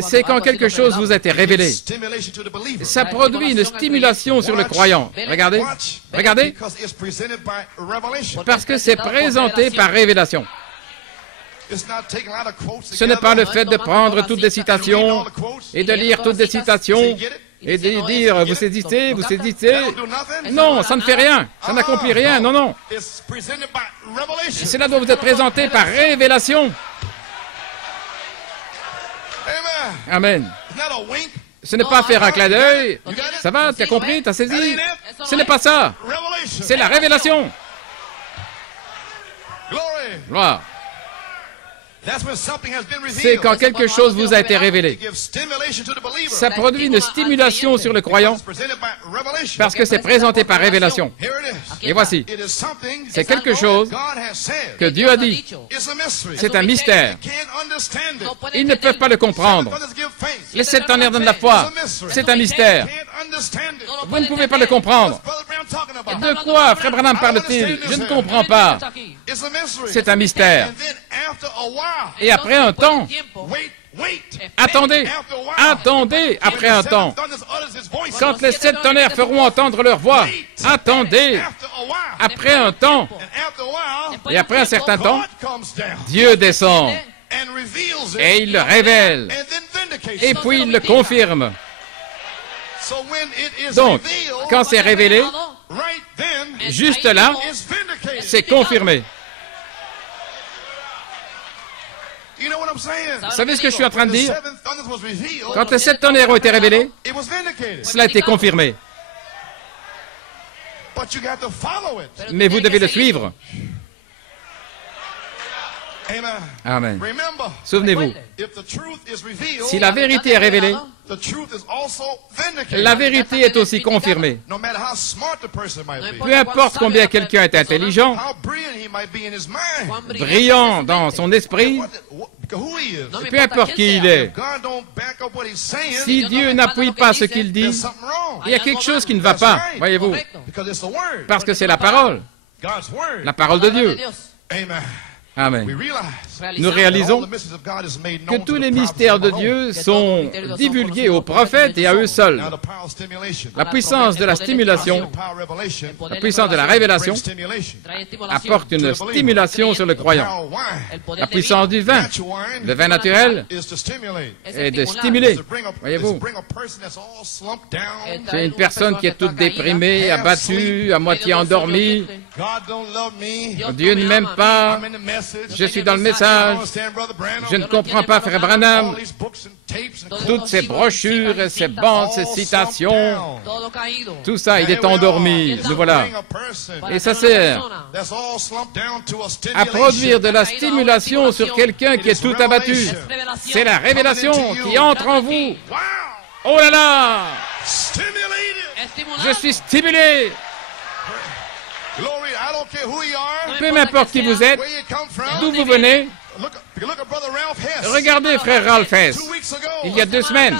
C'est quand quelque chose vous a été révélé. Ça produit une stimulation sur le croyant. Regardez, regardez. Parce que c'est présenté par révélation. Ce n'est pas le fait de prendre toutes les citations et de lire toutes les citations et de dire, vous saisissez, vous saisissez. Non, ça ne fait rien. Ça n'accomplit rien. Non, non. Cela doit vous être présenté par révélation. Amen. Ce n'est pas faire un clin d'œil. Ça va, tu as compris, tu as saisi? Ce n'est pas ça. C'est la révélation. Gloire. C'est quand quelque chose vous a été révélé. Ça produit une stimulation sur le croyant parce que c'est présenté par révélation. Et voici, c'est quelque chose que Dieu a dit. C'est un mystère. Ils ne peuvent pas le comprendre. Les 7 tonnerres donnent la foi. C'est un mystère. Vous ne pouvez pas le comprendre. De quoi Frère Branham parle-t-il? Je ne comprends pas. C'est un mystère. Et après un temps, attendez, attendez, après un temps, quand les 7 tonnerres feront entendre leur voix, attendez, après un temps, et après un certain temps, Dieu descend, et il le révèle, et puis il le confirme. Donc, quand c'est révélé, juste là, c'est confirmé. Vous savez ce que je suis en train de dire? Quand les 7 tonnerres ont été révélés, cela a été confirmé. Mais vous devez le suivre. Amen. Souvenez-vous, si la vérité est révélée, la vérité est aussi confirmée. Peu importe combien quelqu'un est intelligent, brillant dans son esprit, peu importe qui il est, si Dieu n'appuie pas ce qu'il dit, il y a quelque chose qui ne va pas, voyez-vous, parce que c'est la parole de Dieu. Amen. Nous réalisons que tous les mystères de Dieu sont divulgués aux prophètes et à eux seuls. La puissance de la stimulation, la puissance de la révélation apporte une stimulation sur le croyant. La puissance du vin, le vin naturel, est de stimuler. Voyez-vous, c'est une personne qui est toute déprimée, abattue, à moitié endormie. Dieu ne m'aime pas. Je suis dans le message. Je ne comprends pas, frère Branham. Toutes ces brochures, ces bandes, ces citations, tout ça, il est endormi. Nous voilà. Et ça sert à produire de la stimulation sur quelqu'un qui est tout abattu. C'est la révélation qui entre en vous. Oh là là! Je suis stimulé. Peu m'importe qui vous êtes, d'où vous venez. Regardez frère Ralph Hess, il y a 2 semaines,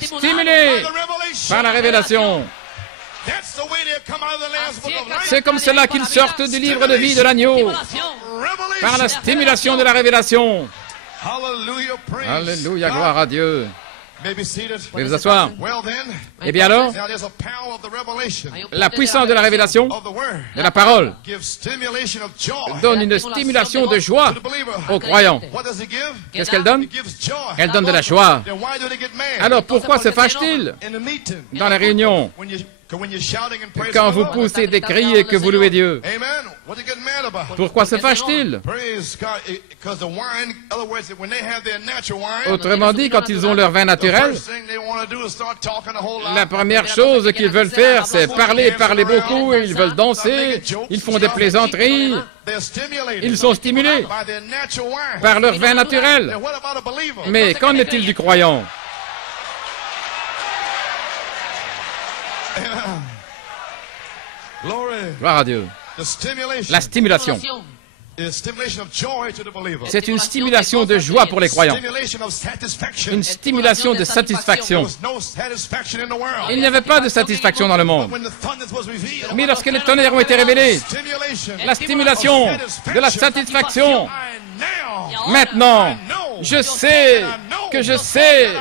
stimulé par la révélation. C'est comme cela qu'ils sortent du livre de vie de l'agneau, par la stimulation de la révélation. Alléluia, gloire à Dieu. Vous pouvez vous asseoir. Eh bien alors, la puissance de la révélation, de la parole, donne une stimulation de joie aux croyants. Qu'est-ce qu'elle donne? Elle donne de la joie. Alors pourquoi se fâche-t-il dans les réunions? Quand vous poussez des cris et que vous louez Dieu. Pourquoi se fâche-t-il? Autrement dit, quand ils ont leur vin naturel, la première chose qu'ils veulent faire, c'est parler beaucoup, et ils veulent danser, ils font des plaisanteries, ils sont stimulés par leur vin naturel. Mais qu'en est-il du croyant? Gloire à Dieu. La stimulation. C'est une stimulation de joie pour les croyants. Une stimulation de satisfaction. Il n'y avait pas de satisfaction dans le monde. Mais lorsque les tonnerres ont été révélés, la stimulation de la satisfaction. Maintenant, je sais que je sais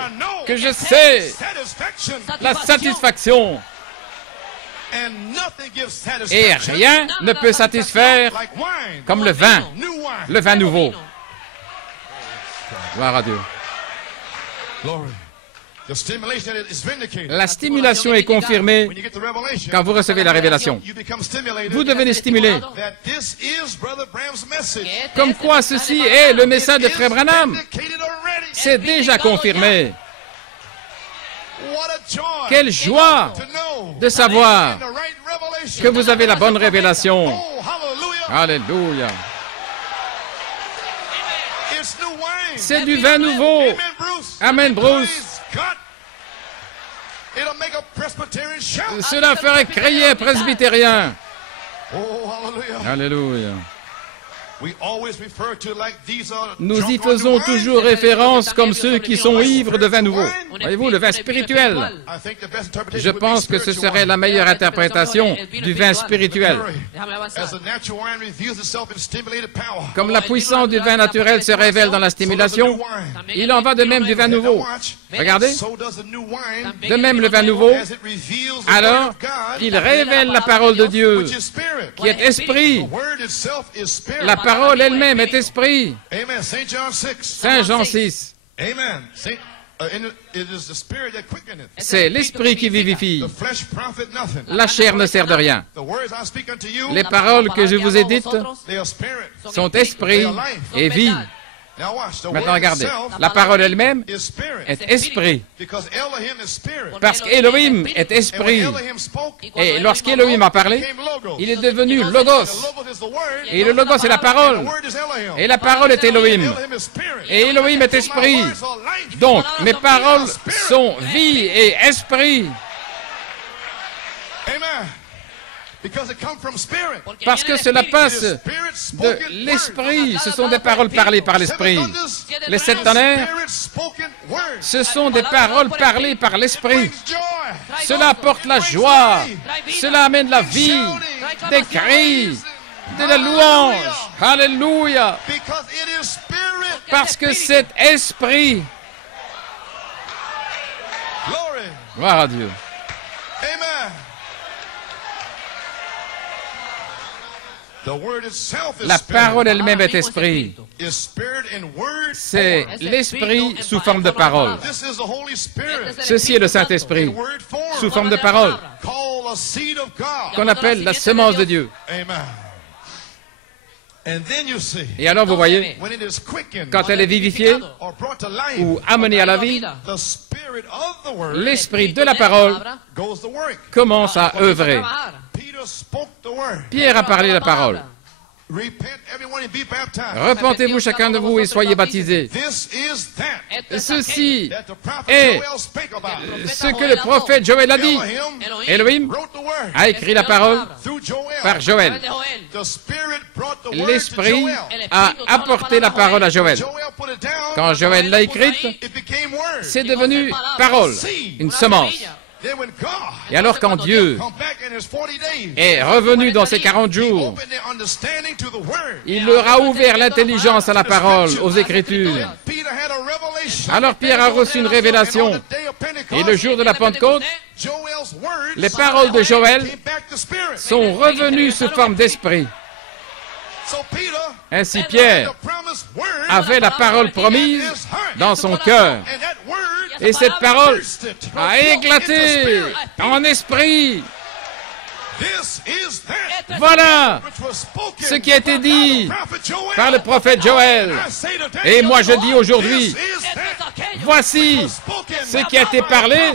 que je sais la satisfaction. Et rien ne peut satisfaire comme le vin nouveau. Gloire à Dieu. La stimulation est confirmée quand vous recevez la révélation. Vous devenez stimulé. Comme quoi ceci est le message de Frère Branham. C'est déjà confirmé. Quelle joie de savoir que vous avez la bonne révélation. Alléluia. C'est du vin nouveau. Amen, Bruce. Cela ferait crier un presbytérien. Alléluia. Nous y faisons toujours référence comme ceux qui sont ivres de vin nouveau. Voyez-vous, le vin spirituel. Je pense que ce serait la meilleure interprétation du vin spirituel. Comme la puissance du vin naturel se révèle dans la stimulation, il en va de même du vin nouveau. Regardez. De même le vin nouveau, alors qu'il révèle la parole de Dieu, qui est esprit. La parole elle-même est esprit. Saint Jean 6. C'est l'esprit qui vivifie. La chair ne sert de rien. Les paroles que je vous ai dites sont esprit et vie. Maintenant, regardez. La parole elle-même est esprit. Parce qu'Élohim est esprit. Et lorsqu'Élohim a parlé, il est devenu Logos. Et le Logos est la parole. Et la parole est Élohim. Et Élohim est esprit. Donc, mes paroles sont vie et esprit. Parce que cela passe de l'esprit. Ce sont des paroles parlées par l'esprit. Les 7 tonnerres, ce sont des paroles parlées par l'esprit. Cela apporte la joie. Cela amène la vie, des cris, de la louange. Alléluia. Parce que c'est esprit. Gloire à Dieu. La parole elle-même est esprit. C'est l'esprit sous forme de parole. Ceci est le Saint-Esprit, sous forme de parole, qu'on appelle la semence de Dieu. Et alors vous voyez, quand elle est vivifiée ou amenée à la vie, l'esprit de la parole commence à œuvrer. Pierre a parlé la parole. Repentez-vous chacun de vous et soyez baptisés. Ceci est ce que le prophète Joël a dit. Elohim a écrit la parole par Joël. L'Esprit a apporté la parole à Joël. Quand Joël l'a écrite, c'est devenu parole, une semence. Et alors quand Dieu est revenu dans ses 40 jours, il leur a ouvert l'intelligence à la parole, aux Écritures. Alors Pierre a reçu une révélation. Et le jour de la Pentecôte, les paroles de Joël sont revenues sous forme d'esprit. Ainsi Pierre avait la parole promise dans son cœur. Et cette parole a éclaté en esprit. Voilà ce qui a été dit par le prophète Joël. Et moi je dis aujourd'hui, voici ce qui a été parlé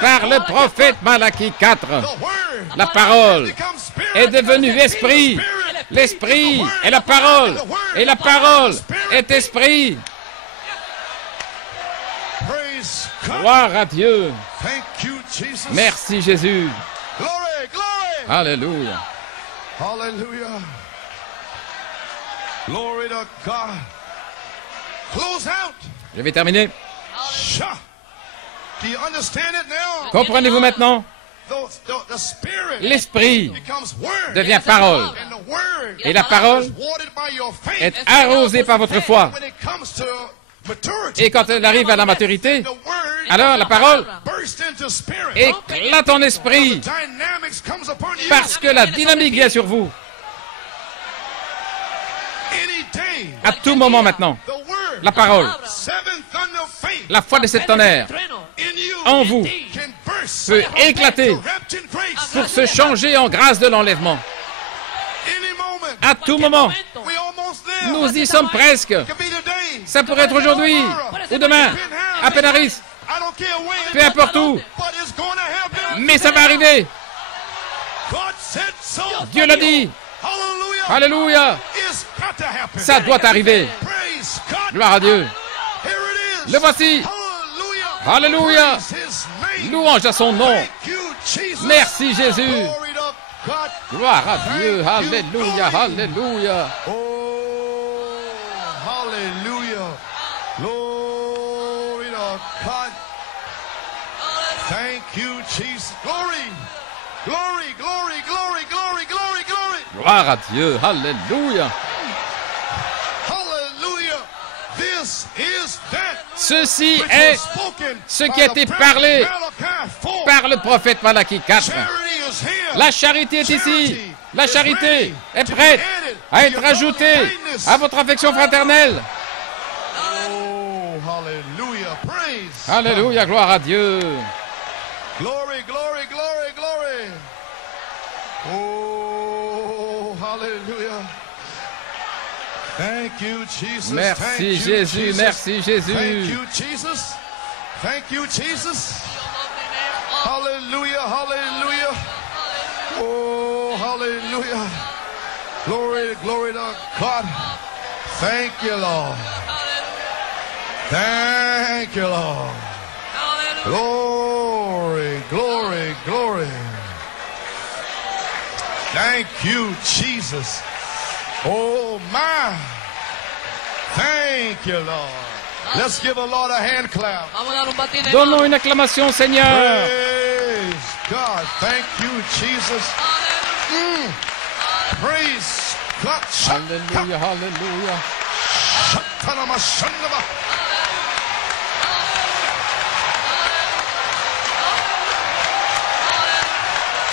par le prophète Malachie 4. La parole est devenue esprit. L'esprit est la parole. Et la parole est esprit. Gloire à Dieu. Merci Jésus. Alléluia. Alléluia. Glory to God. Close out. Je vais terminer. Do you understand it now? Comprenez-vous maintenant? L'esprit devient parole. Et la parole est arrosée par votre foi. Et quand elle arrive à la maturité, alors la parole éclate en esprit parce que la dynamique vient sur vous. À tout moment maintenant, la parole, la foi de 7 tonnerres en vous peut éclater pour se changer en grâce de l'enlèvement. À tout moment, nous y sommes presque. Ça pourrait être aujourd'hui ou demain, à Penaris, peu importe où. Mais ça va arriver. Dieu l'a dit. Alléluia. Ça doit arriver. Gloire à Dieu. Le voici. Alléluia. Louange à son nom. Merci Jésus. Gloire à Dieu. Alléluia. Alléluia. Thank you, Jesus. Glory, glory, glory, glory, glory, glory, glory. Gloire à Dieu. Alléluia. Hallelujah. This is that. Ceci est ce qui a été parlé par le prophète Malachie 4. La charité est ici. La charité est prête à être ajoutée à votre affection fraternelle. Alléluia, gloire à Dieu. Glory, glory, glory, glory. Oh, hallelujah. Thank you, Jesus. Merci Thank you, Jésus, Jesus. merci Jésus. Thank you, Jesus. Thank you, Jesus. Hallelujah, hallelujah. Oh, hallelujah. Glory, glory to God. Thank you, Lord. Thank you, Lord. Glory, glory, glory. Thank you, Jesus. Oh, my. Thank you, Lord. Let's give the Lord a hand clap. Vamos a dar un batido de Donnons manos. une acclamation au Seigneur. Praise God. Thank you, Jesus. Praise God. Alléluia, alléluia.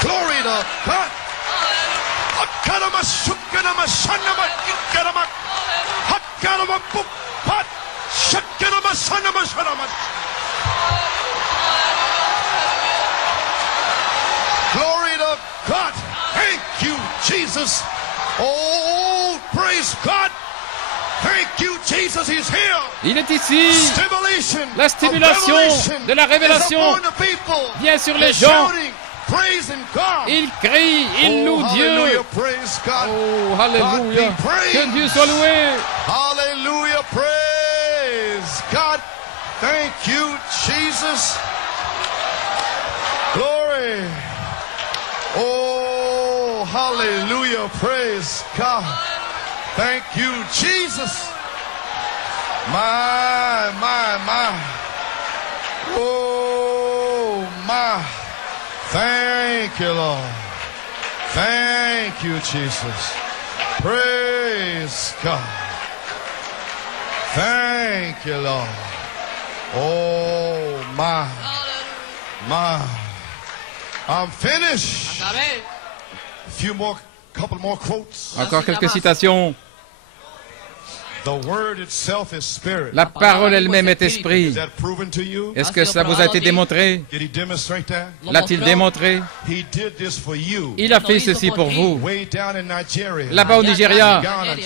Glory to God. Glory to God. Thank you, Jesus. Oh, praise God. Thank you, Jesus. He's here. Il est ici. Stimulation La stimulation de la révélation vient sur les gens. Ils crient, ils louent Dieu. Oh, alléluia. Que Dieu soit loué. Hallelujah. Praise God. Thank you, Jesus. Glory. Oh, hallelujah. Praise God. Thank you, Jesus. My. Oh, my. Thank you, Lord. Thank you, Jesus. Praise God. Thank you, Lord. Oh, my. I'm finished. Acabé. Couple more quotes. Encore quelques citations. The word itself is spirit. La parole elle-même est Is esprit. that proven to you? Est-ce que ça vous a été démontré? Did he demonstrate that? L'a-t-il démontré? He did this for you. Il a fait ceci pour vous. Way down in Nigeria. Là-bas au Nigeria,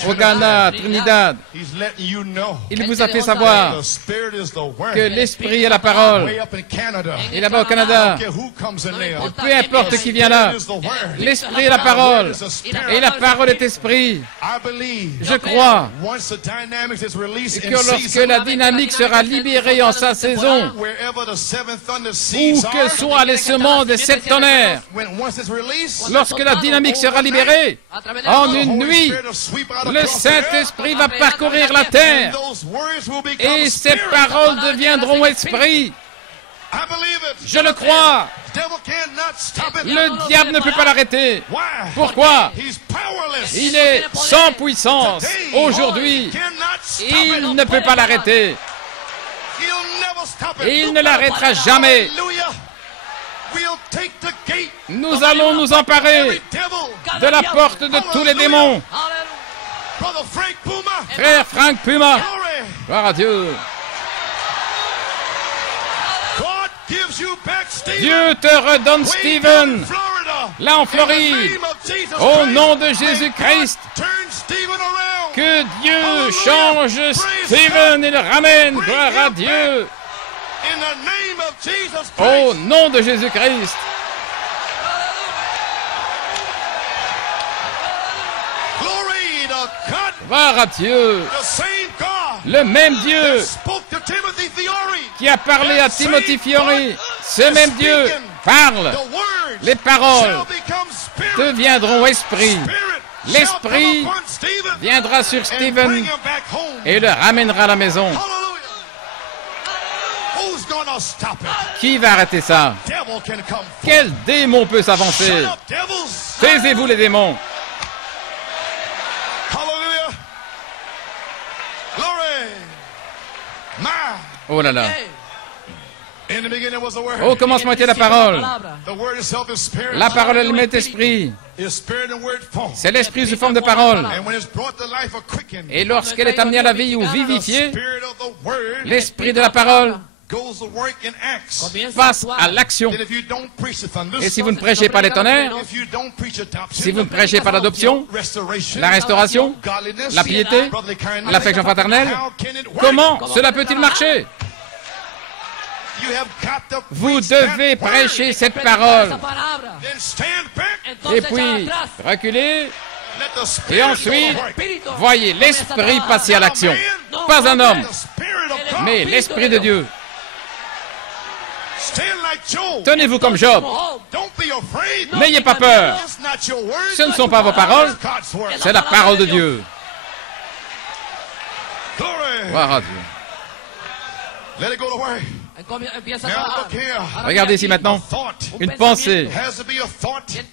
au Ghana, Trinidad, He's letting you know il vous a fait savoir the spirit is the word. que l'esprit est la parole. Way up in Canada. Et là-bas au Canada, Okay, who comes in there? peu importe qui vient là, Is the word. l'esprit est la parole. Et la parole est esprit. I believe Je crois once the dynamics is released que in lorsque season, la dynamique sera libérée en sa saison, wherever the seven thunder où seeds que are, soient les semences des sept tonnerres, once it's released, lorsque la dynamique sera libérée, A través de en la une nuit, le Saint-Esprit va parcourir la terre et ses paroles deviendront esprit. Je le crois. Le diable ne peut pas l'arrêter. Pourquoi? Il est sans puissance. Aujourd'hui, il ne peut pas l'arrêter. Il ne l'arrêtera jamais. Nous allons nous emparer de la porte de tous les démons. Frère Frank Puma, gloire à Dieu. Dieu te redonne Stephen, là en Floride, au nom de Jésus-Christ. Que Dieu change Stephen et le ramène, gloire à Dieu. Au nom de Jésus-Christ. Gloire à Dieu. Le même Dieu qui a parlé à Timothy Fiori, ce même Dieu parle. Les paroles deviendront esprit. L'esprit viendra sur Stephen et le ramènera à la maison. Qui va arrêter ça? Quel démon peut s'avancer? Taisez-vous les démons. Oh là là. Au commencement était la parole. La parole elle-même est esprit. C'est l'esprit sous forme de parole. Et lorsqu'elle est amenée à la vie ou vivifiée, l'esprit de la parole passe à l'action. Et si vous ne prêchez pas les tonnerres, si vous ne prêchez pas l'adoption, la restauration, la piété, l'affection fraternelle, comment cela peut-il marcher? Vous devez prêcher cette parole. Et puis, reculez. Et ensuite, voyez l'Esprit passer à l'action. Pas un homme, mais l'Esprit de Dieu. Tenez-vous comme Job. N'ayez pas peur. Ce ne sont pas vos paroles, c'est la parole de Dieu. Gloire à Dieu. Regardez ici maintenant, une pensée.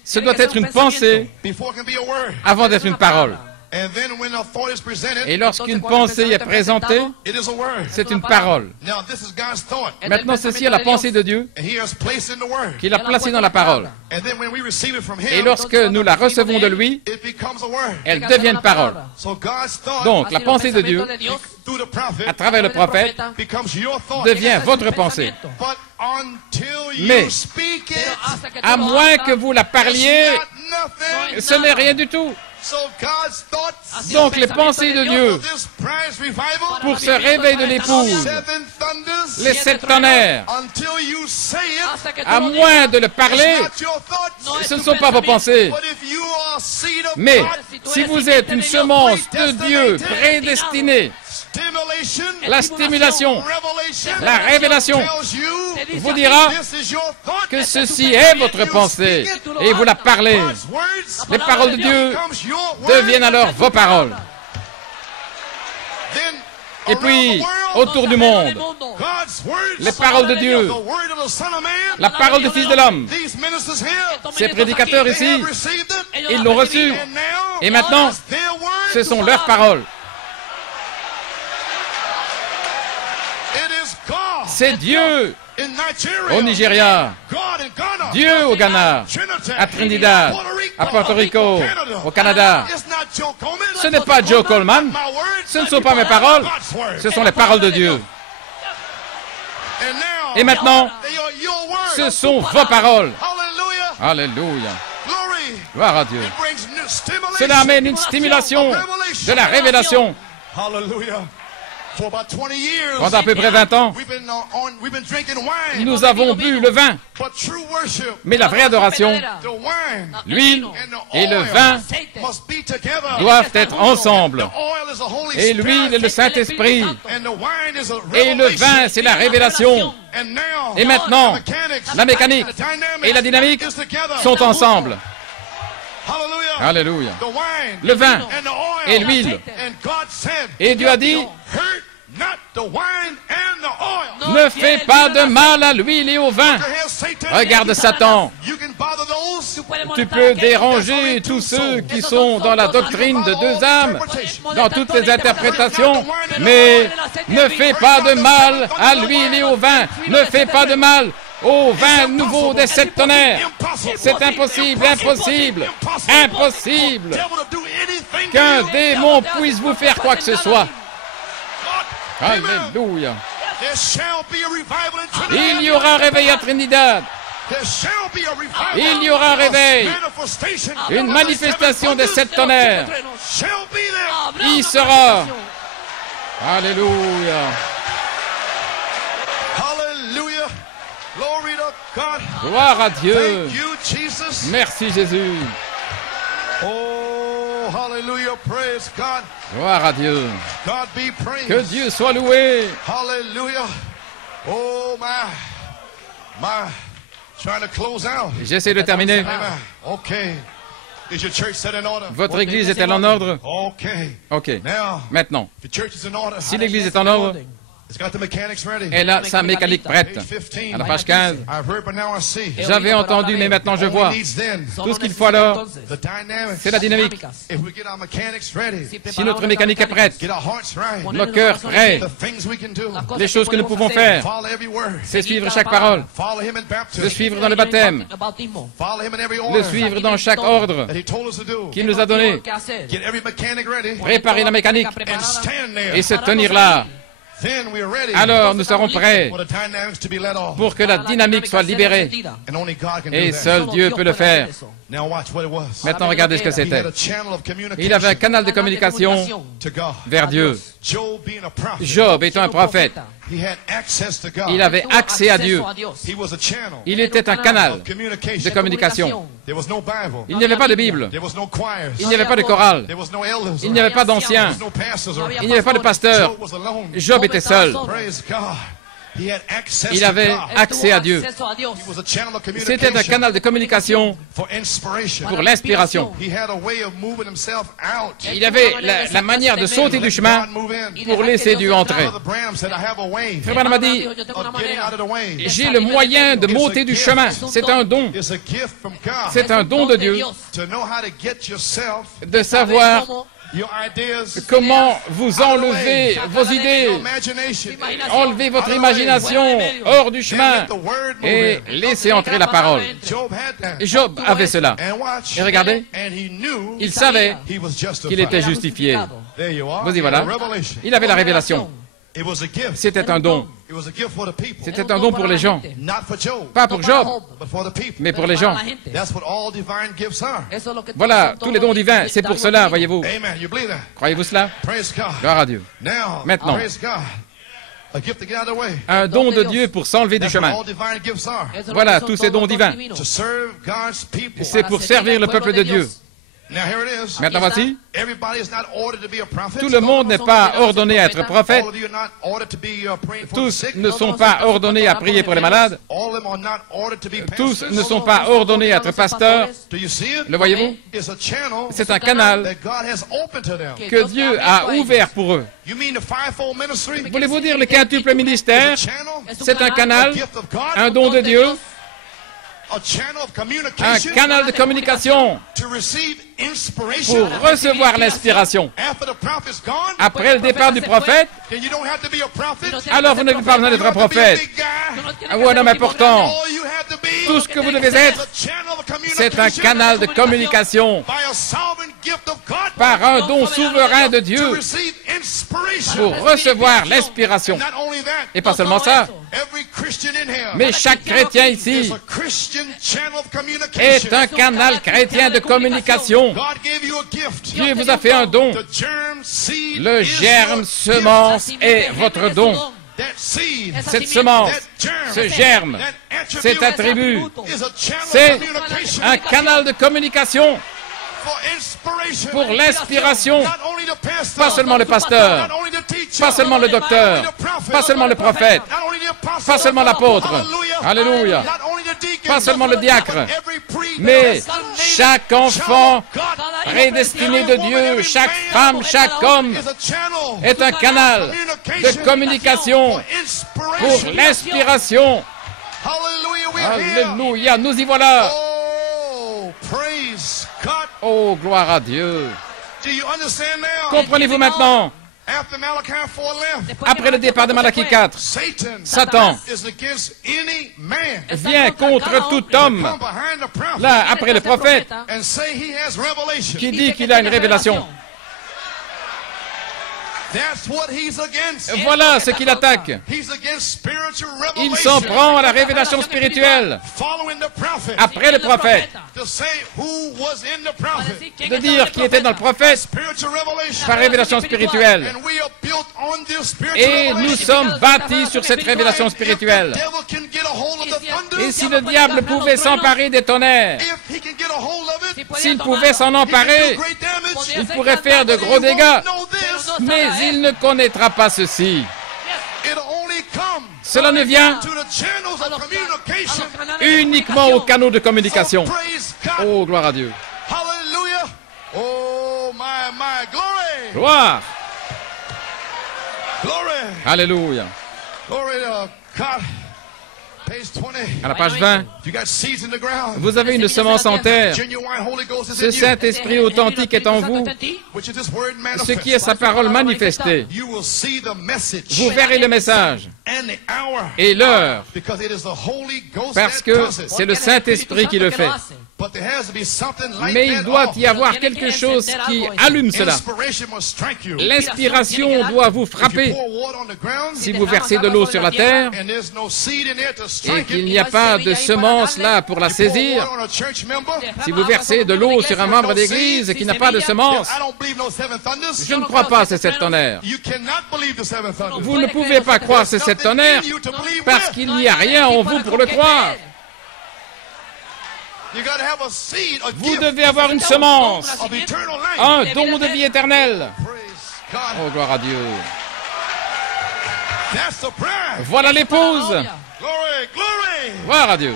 Ce doit être une pensée avant d'être une parole. Et lorsqu'une pensée est présentée, c'est une parole. Maintenant, ceci est la pensée de Dieu qu'il a placée dans la parole. Et lorsque nous la recevons de lui, elle devient une parole. Donc, la pensée de Dieu, à travers le prophète, devient votre pensée. Mais, à moins que vous la parliez, ce n'est rien du tout. Donc les pensées de Dieu pour ce réveil de l'épouse, les 7 tonnerres, à moins de le parler, ce ne sont pas vos pensées. Mais si vous êtes une semence de Dieu prédestinée, la stimulation, la révélation vous dira que ceci est votre pensée et vous la parlez. Les paroles de Dieu deviennent alors vos paroles. Et puis, autour du monde, les paroles de Dieu, la parole du Fils de l'homme, ces prédicateurs ici, ils l'ont reçu. Et maintenant, ce sont leurs paroles. C'est Dieu au Nigeria, Dieu au Ghana, à Trinidad, à Porto Rico, au Canada. Ce n'est pas Joe Coleman, ce ne sont pas mes paroles, ce sont les paroles de Dieu. Et maintenant, ce sont vos paroles. Alléluia. Gloire à Dieu. Cela amène une stimulation de la révélation. Pendant à peu près 20 ans, nous avons bu le vin. Mais la vraie adoration, l'huile et le vin doivent être ensemble. Et l'huile est le Saint-Esprit. Et le vin, c'est la révélation. Et maintenant, la mécanique et la dynamique sont ensemble. Alléluia. Le vin et l'huile. Et Dieu a dit, ne fais pas de mal à l'huile et au vin. Regarde Satan. Tu peux déranger tous ceux qui sont dans la doctrine de 2 âmes, dans toutes les interprétations, mais ne fais pas de mal à l'huile et au vin. Ne fais pas de mal au vin nouveau des 7 tonnerres. C'est impossible, impossible, impossible qu'un démon puisse vous faire quoi que ce soit. Alléluia. Il y aura un réveil à Trinidad. Il y aura un réveil. Une manifestation des 7 tonnerres. Il sera. Alléluia. Gloire à Dieu. Merci Jésus. Hallelujah, praise God. Gloire à Dieu. God be praised. Que Dieu soit loué. Hallelujah. Oh my. Trying to close out. J'essaie de terminer. Okay. Is your church set in order? Votre église est-elle en ordre? Okay. Ok. Maintenant, the church is in order. si l'église est en ordre, elle a sa mécanique prête. À la page 15, j'avais entendu, mais maintenant je vois. Tout ce qu'il faut alors, c'est la dynamique. Si notre mécanique est prête, nos cœurs prêts, les choses que nous pouvons faire, c'est suivre chaque parole, le suivre dans le baptême, le suivre dans chaque ordre qu'il nous a donné, préparer la mécanique et se tenir là. alors nous serons prêts for the dynamics to be let off. pour que la dynamique soit libérée. And only God can do Et that. seul Dieu peut le faire. Now watch what it was. Maintenant, regardez ce que He c'était. had a channel of Il avait un communication canal de communication to God. vers Dieu. Job being a prophet, Job étant un prophète, he had access to God. il avait accès à Dieu. He was a channel Il était un canal of communication. de communication. There was no Bible. Il n'y avait pas de Bible. There was no choirs. Il n'y avait pas de chorale. There was no elders. Il n'y avait pas d'anciens. There was no pastors around. Il n'y avait pas de pasteur. Job was alone. Job était seul. Praise God. He had access Il to avait God. accès à Dieu. He was a channel of C'était un communication canal de communication for inspiration. pour l'inspiration. He had a way of moving himself out. Il avait la manière de sauter du chemin God move in. pour laisser Dieu entrer. Brother Branham said, I have a way Frère Branham a dit, of getting out of the way. j'ai le moyen de monter du chemin. C'est un don. It's a gift from God C'est un don de Dieu to know how to get yourself, de savoir your ideas, comment vous enlevez vos your idées, imagination, enlevez votre imagination hors du chemin et laissez entrer la parole. Job had that. Et Job avait cela. And watch. Et regardez, And he knew il savait he was justified. qu'il était justifié. There you are. Vous y voilà. A revelation. Il avait la révélation. It was a gift. C'était un don. It was a gift for the people. C'était un don pour les gens. Not for Job, Pas pour Job, but for the people. mais pour les gens. That's what all divine gifts are. Voilà, tous les dons divins, c'est pour cela, voyez-vous. Amen. You believe that? Croyez-vous cela? Praise God. Gloire à Dieu. Now, Maintenant. praise God. A gift to get out of the way. Un don de Dieu pour s'enlever du That's what chemin. all divine gifts are. Voilà, tous ces dons divins. To serve God's people. C'est pour servir le peuple de Dieu. Now here it is. Maintenant voici, Everybody is not ordered to be a prophet. tout le monde n'est pas ordonné à être prophète. All of you are not ordered to be praying for the Tous sick. ne sont pas ordonnés à prier pour les malades. All of them are not ordered to be Tous pastors. ne sont pas ordonnés à être pasteurs. Do you see it? Le voyez-vous? It's a channel C'est un canal that God has opened to them. que Dieu a ouvert pour eux. You mean the fivefold ministry? Voulez-vous dire le quintuple ministère? It's a channel, C'est un a canal, gift of God, un don de Dieu, a channel of un communication canal de communication to receive inspiration. pour recevoir l'inspiration. After the prophet's gone, Après le départ du prophète, then you don't have to be a prophet. alors vous n'avez pas besoin d'être un prophète ou un homme important. All you have to be Tout ce que vous devez être, is a channel of c'est un communication canal de communication by a sovereign gift of God par un don souverain de to Dieu receive inspiration. pour recevoir l'inspiration. Not only that, Et pas seulement ça, every Christian in here mais chaque chrétien is ici a Christian channel of communication. est un canal chrétien de communication. God gave you a gift. Dieu vous a fait un don. The germ seed Le is germe your semence est votre don. gift. That seed, Cette semence, that germ, ce germe, that attribute cet attribut, is a channel c'est of communication un canal de communication for inspiration. pour l'inspiration. Not only the pastor, Pas seulement le pasteur, not only the teacher, pas seulement le docteur, not only the prophet, pas seulement le prophète, not only the apostle, pas seulement l'apôtre. hallelujah, Alléluia. not only the deacon, Pas seulement le diacre, every priest, mais son, chaque enfant prédestiné de Dieu, chaque femme, chaque homme est un canal de communication pour l'inspiration. Alléluia, nous y voilà. Oh, praise God. Oh, gloire à Dieu. Do you understand now? Comprenez-vous maintenant? After Malachi 4 left, Après le départ de Malachie 4, Satan is against any man vient contre tout homme, come behind the prophet là, après le prophète, and say he has revelation. qui dit qu'il a une révélation. That's what he's against. Voilà ce qu'il attaque. He's against spiritual Il s'en revelation. prend à la révélation spirituelle. Following the prophet. Après le prophète, To say who was in the prophet. de dire qui était dans le prophète Spiritual revelation. par révélation spirituelle. And we are built on this spiritual Et nous revelation. sommes bâtis sur cette révélation If the spirituelle. devil can get a hold of the thunder, Et si le diable pouvait s'emparer des tonnerres, if he can get a hold of it, s'il pouvait s'en he can emparer, do great damage. il pourrait faire de But gros he dégâts. won't know this. Mais il ne connaîtra pas ceci. It'll only come Cela ne vient to the channels of communication. uniquement aux canaux de communication. Praise God. Oh, gloire à Dieu. Hallelujah. Oh, my, glory. Gloire. Glory. Alléluia. Glory to God. Page 20. À la page 20, You got seeds in the ground. vous avez une semence en terre. Genuine Holy Ghost is Ce in you, Saint-Esprit authentique est en vous, which is this word ce manifest. qui est sa parole manifestée. You will see the message Vous verrez le message and the hour et l'heure, because it is the Holy Ghost parce that que does it. c'est le Saint-Esprit qui le fait. Mais il doit y avoir quelque chose qui allume cela. L'inspiration doit vous frapper. Si vous versez de l'eau sur la terre et qu'il n'y a pas de semence là pour la saisir, si vous versez de l'eau sur un membre d'église qui n'a pas de semence, je ne crois pas à ces 7 tonnerres. Vous ne pouvez pas croire ces 7 tonnerres parce qu'il n'y a rien en vous pour le croire. Vous devez avoir une semence, un don de vie éternelle. Oh, gloire à Dieu. Voilà l'épouse. Gloire à Dieu.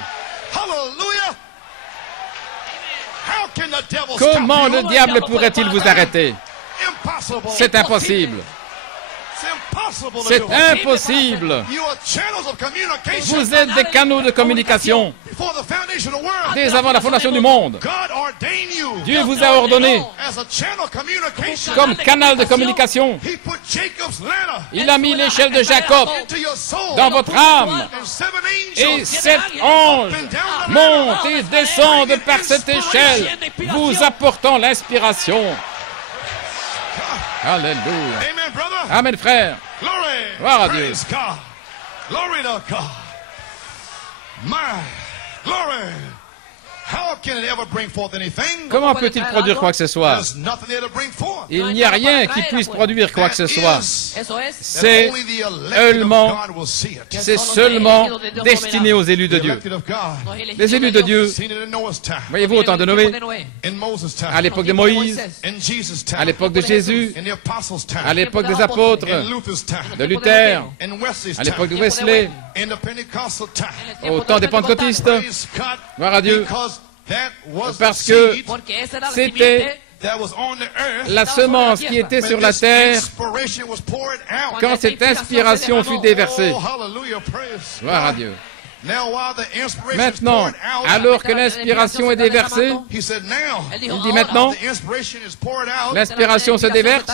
Comment le diable pourrait-il vous arrêter? C'est impossible. C'est impossible. Vous êtes des canaux de communication. Dès avant la fondation du monde, Dieu vous a ordonné comme canal de communication. Il a mis l'échelle de Jacob dans votre âme. Et 7 anges montent et descendent par cette échelle, vous apportant l'inspiration. Alléluia. Amen, frère. Gloire à Dieu. Comment peut-il produire quoi que ce soit? Il n'y a rien qui puisse produire quoi que ce soit. C'est seulement destiné aux élus de Dieu. Les élus de Dieu, voyez-vous, au temps de Noé, à l'époque de Moïse, à l'époque de Jésus, à l'époque des apôtres, de Luther, à l'époque de Wesley, au temps des pentecôtistes. Gloire à Dieu. Parce que c'était la semence qui était sur la terre quand cette inspiration fut déversée. Gloire à Dieu. Maintenant, alors que l'inspiration est déversée, il dit maintenant, l'inspiration se déverse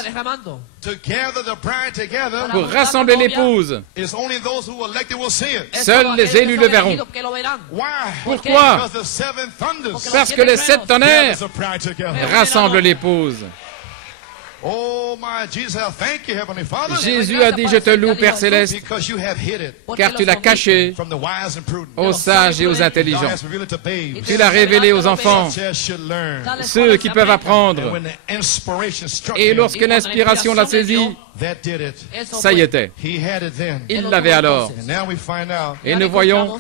pour rassembler l'épouse. Seuls les élus le verront. Pourquoi? Parce que les 7 tonnerres rassemblent l'épouse. Jésus a dit, je te loue, Père Céleste, car tu l'as caché aux sages et aux intelligents. Tu l'as révélé aux enfants, ceux qui peuvent apprendre. Et lorsque l'inspiration l'a saisi, ça y était. Il l'avait alors. Et nous voyons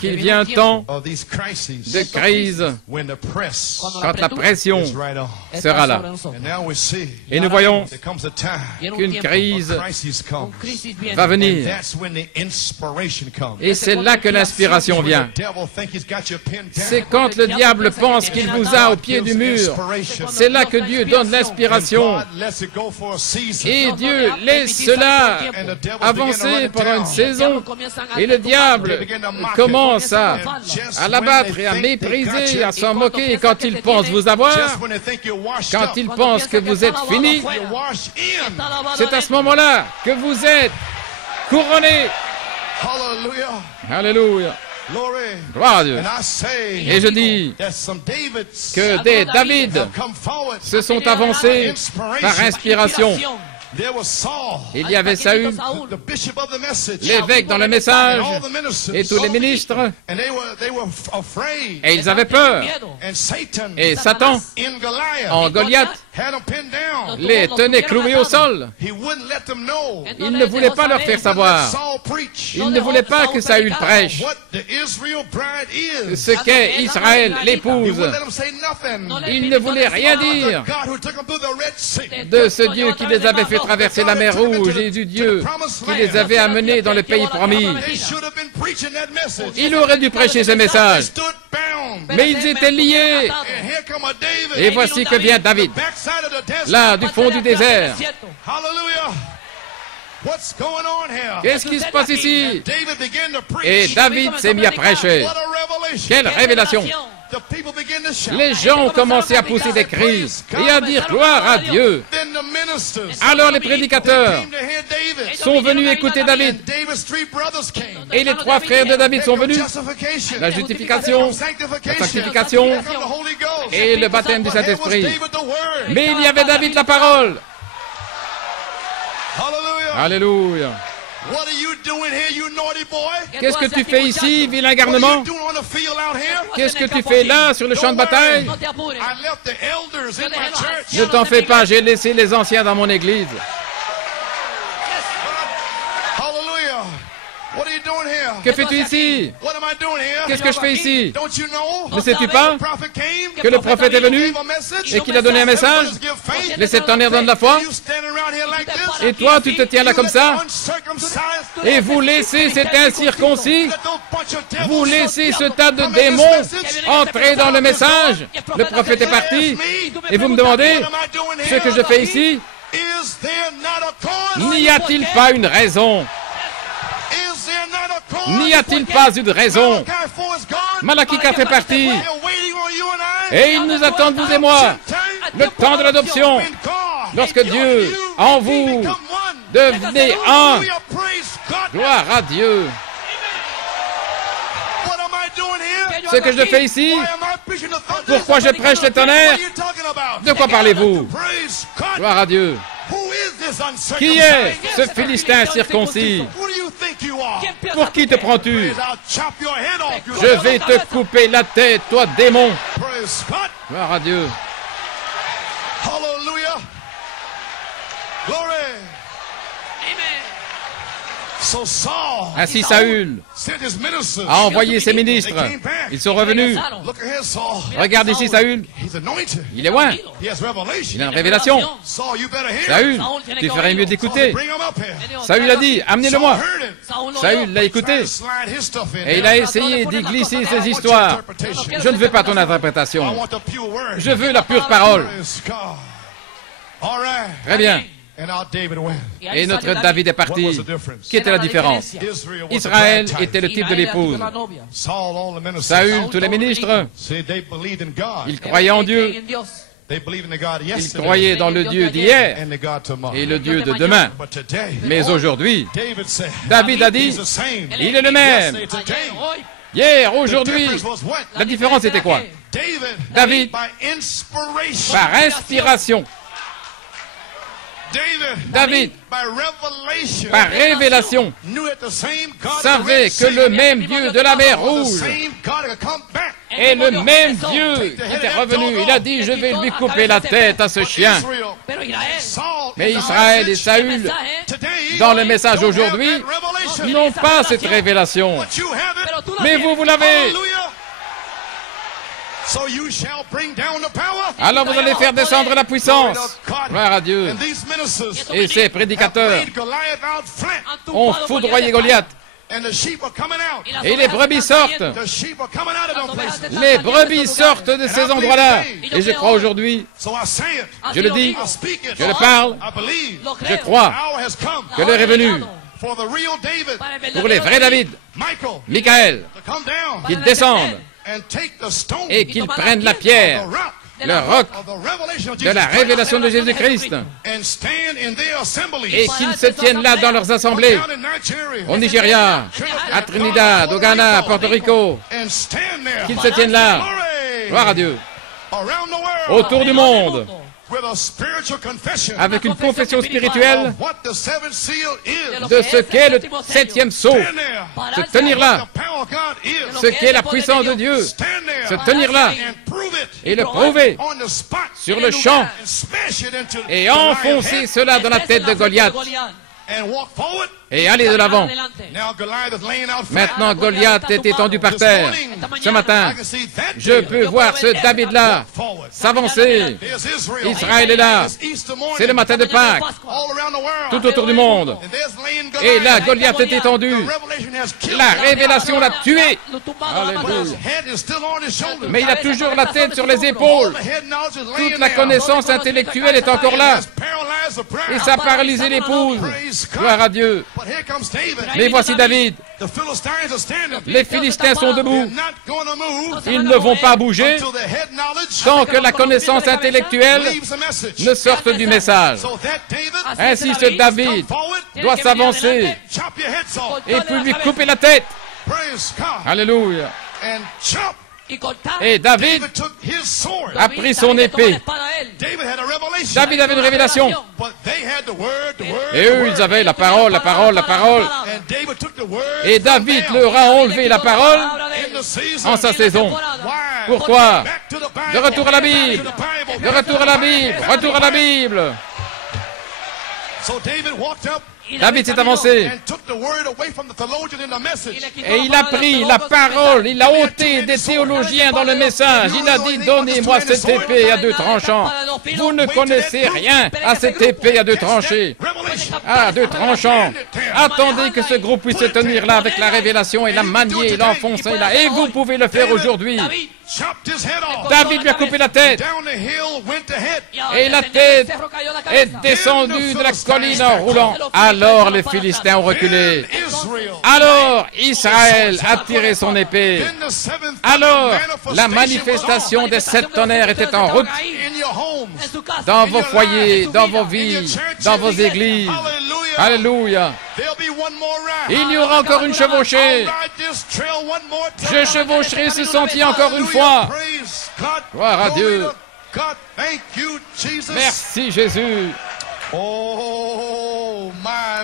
qu'il vient un temps de crise quand la pression sera là. Et nous voyons qu'une crise va venir. Et c'est là que l'inspiration vient. C'est quand le diable pense qu'il vous a au pied du mur. C'est là que Dieu donne l'inspiration. Et Dieu laisse cela avancer pendant une saison. Et le diable commence à l'abattre et à mépriser, à s'en moquer. Et quand il pense vous avoir, quand il pense que vous êtes fini, c'est à ce moment-là que vous êtes couronné. Alléluia. Gloire à Dieu. Et je dis que des David se sont avancés par inspiration. Il y avait Saül, l'évêque dans le message, et tous les ministres, et ils avaient peur. Et Satan, en Goliath, les tenait cloués au sol. Il ne voulait pas leur faire savoir. Il ne voulait pas que Saül prêche ce qu'est Israël, l'épouse. Il ne voulait rien dire de ce Dieu qui les avait fait traverser la mer Rouge et du Dieu qui les avait amenés dans le pays promis. Il aurait dû prêcher ce message, mais ils étaient liés. Et voici que vient David, là du fond du désert. Qu'est-ce qui se passe ici? Et David s'est mis à prêcher. Quelle révélation! Les gens ont commencé à pousser des cris et à dire gloire à Dieu. Alors les prédicateurs sont venus écouter David. Et les 3 frères de David sont venus. La justification, la sanctification et le baptême du Saint-Esprit. Mais il y avait David la parole. Alléluia. Qu'est-ce que tu fais ici, vilain garnement? Qu'est-ce que tu fais là, sur le champ de bataille? Ne t'en fais pas, j'ai laissé les anciens dans mon église. Que fais-tu ici? Qu'est-ce que je fais ici? Ne sais-tu pas que le prophète est venu et qu'il a donné un message? Les septennaires donnent la foi. Et toi, tu te tiens là comme ça? Et vous laissez cet incirconcis? Vous laissez ce tas de démons entrer dans le message? Le prophète est parti et vous me demandez ce que je fais ici? N'y a-t-il pas une raison? N'y a-t-il pas une raison? Malachi 4 fait partie. Et il nous attend, vous et moi, le temps de l'adoption. Lorsque Dieu, en vous, devenez un. Gloire à Dieu. Ce que je fais ici, pourquoi je prêche le tonnerre? De quoi parlez-vous? Gloire à Dieu. Qui est ce Philistin circoncis? Pour qui te prends-tu? Je vais te couper la tête, toi démon. Gloire à Dieu. Ainsi Saül a envoyé ses ministres. Ils sont revenus. Regarde ici Saül. Il est loin. Il a une révélation. Saül, tu ferais mieux d'écouter. Saül a dit, amenez-le-moi. Saül l'a écouté. Et il a essayé d'y glisser ses histoires. Je ne veux pas ton interprétation. Je veux la pure parole. Très bien. Et notre David est parti. Qui était la différence? Israël était le type de l'épouse. Saül, tous les ministres, ils croyaient en Dieu. Ils croyaient dans le Dieu d'hier et le Dieu de demain. Mais aujourd'hui, David a dit, il est le même. Hier, aujourd'hui, la différence était quoi? David, par inspiration, David, par révélation, savait que le même Dieu de la mer Rouge est le même Dieu qui était revenu. Il a dit, je vais lui couper la tête à ce chien. Mais Israël et Saül, dans le message aujourd'hui, n'ont pas cette révélation. Mais vous l'avez. Alors vous allez faire descendre la puissance. Gloire à Dieu. Et ces prédicateurs ont foudroyé Goliath. Et les brebis sortent. Les brebis sortent de ces endroits-là. Et je crois aujourd'hui, je le dis, je le parle, je crois que l'heure est venue pour les vrais David, Michaël, qu'ils descendent et qu'ils prennent la pierre, le roc de la révélation de Jésus-Christ, et qu'ils se tiennent là dans leurs assemblées, au Nigeria, à Trinidad, au Ghana, à Porto Rico, qu'ils se tiennent là, gloire à Dieu, autour du monde, avec une confession spirituelle de ce qu'est le 7e sceau, se tenir là, ce qu'est la puissance de Dieu, se tenir là et le prouver sur le champ et enfoncer cela dans la tête de Goliath et aller de l'avant. Maintenant, Goliath est étendu par terre. Ce matin, je peux voir ce David-là s'avancer. Israël est là. C'est le matin de Pâques, tout autour du monde. Et là, Goliath est étendu. La révélation l'a tué. Alléluia. Mais il a toujours la tête sur les épaules. Toute la connaissance intellectuelle est encore là. Et ça a paralysé l'épouse. Gloire à Dieu. Mais voici David. Les Philistins sont debout. Ils ne vont pas bouger tant que la connaissance intellectuelle ne sorte du message. Ainsi, ce David doit s'avancer et puis lui couper la tête. Alléluia. Et David a pris son épée. David avait une révélation. Et eux, ils avaient la parole, la parole, la parole. Et David leur a enlevé la parole en sa saison. Pourquoi? De retour à la Bible. De retour à la Bible. Retour à la Bible. David s'est avancé et il a pris la parole, il a ôté des théologiens dans le message. Il a dit, donnez-moi cette épée à deux tranchants. Vous ne connaissez rien à cette épée à deux tranchants. À deux tranchants. Attendez que ce groupe puisse se tenir là avec la révélation et la manier, l'enfoncer là. Et vous pouvez le faire aujourd'hui. David lui a coupé la tête. Et la tête est descendue de la colline en roulant. Alors les Philistins ont reculé. Alors Israël a tiré son épée. Alors la manifestation des 7 tonnerres était en route. Dans vos foyers, dans vos vies, dans vos églises. Alléluia. Il y aura encore une chevauchée. Je chevaucherai ce sentier encore une fois. Gloire à Dieu. Merci Jésus.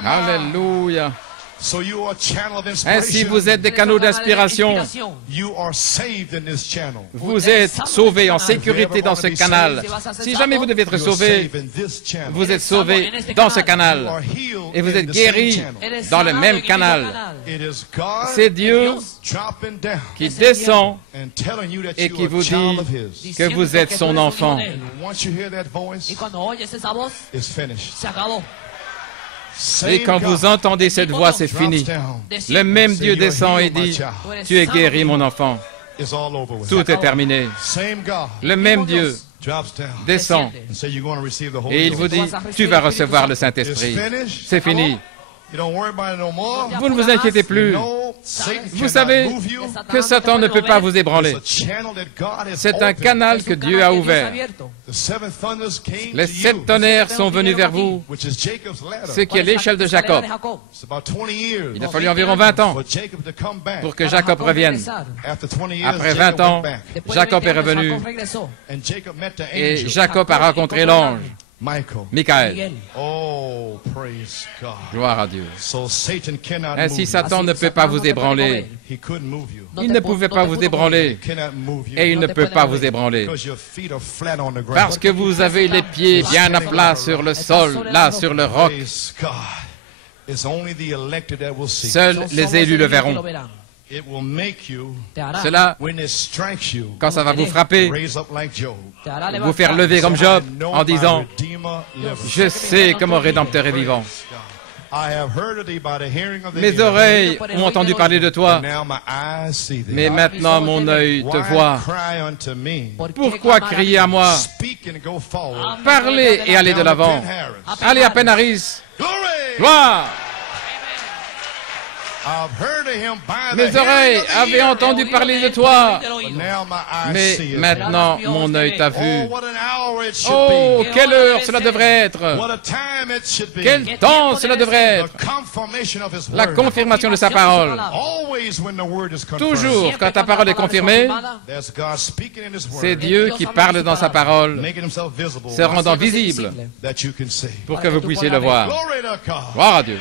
Alléluia. Ainsi, vous êtes des canaux d'inspiration. Vous êtes sauvés en sécurité dans ce canal. Si jamais vous devez être sauvé, vous êtes sauvés dans ce canal. Et vous êtes guéris dans le même canal. C'est Dieu qui descend et qui vous dit que vous êtes son enfant. Et quand vous entendez cette voix, c'est fini. Le même Dieu descend et dit, tu es guéri, mon enfant. Tout est terminé. Le même Dieu descend et il vous dit, tu vas recevoir le Saint-Esprit. C'est fini. Vous ne vous inquiétez plus. Vous savez que Satan ne peut pas vous ébranler. C'est un canal que Dieu a ouvert. Les 7 tonnerres sont venus vers vous, ce qui est l'échelle de Jacob. Il a fallu environ 20 ans pour que Jacob revienne. Après 20 ans, Jacob est revenu et Jacob a rencontré l'ange. Michael. Gloire à Dieu. Ainsi, Satan ne peut pas vous ébranler. Il ne pouvait pas vous ébranler. Et il ne peut pas vous ébranler. Parce que vous avez les pieds bien à plat sur le sol, là, sur le roc. Seuls les élus le verront. Cela, quand ça va vous frapper, vous faire lever comme Job en disant « Je sais que mon Rédempteur est vivant. Mes oreilles ont entendu parler de toi, mais maintenant mon œil te voit. Pourquoi crier à moi? Parlez et allez de l'avant. Allez à Penn-Harris. Gloire! Mes oreilles avaient entendu parler de toi, mais maintenant mon œil t'a vu. Oh, quelle heure cela devrait être! Quel temps cela devrait être! La confirmation de sa parole. Toujours, quand ta parole est confirmée, c'est Dieu qui parle dans sa parole, se rendant visible pour que vous puissiez le voir. Gloire à Dieu.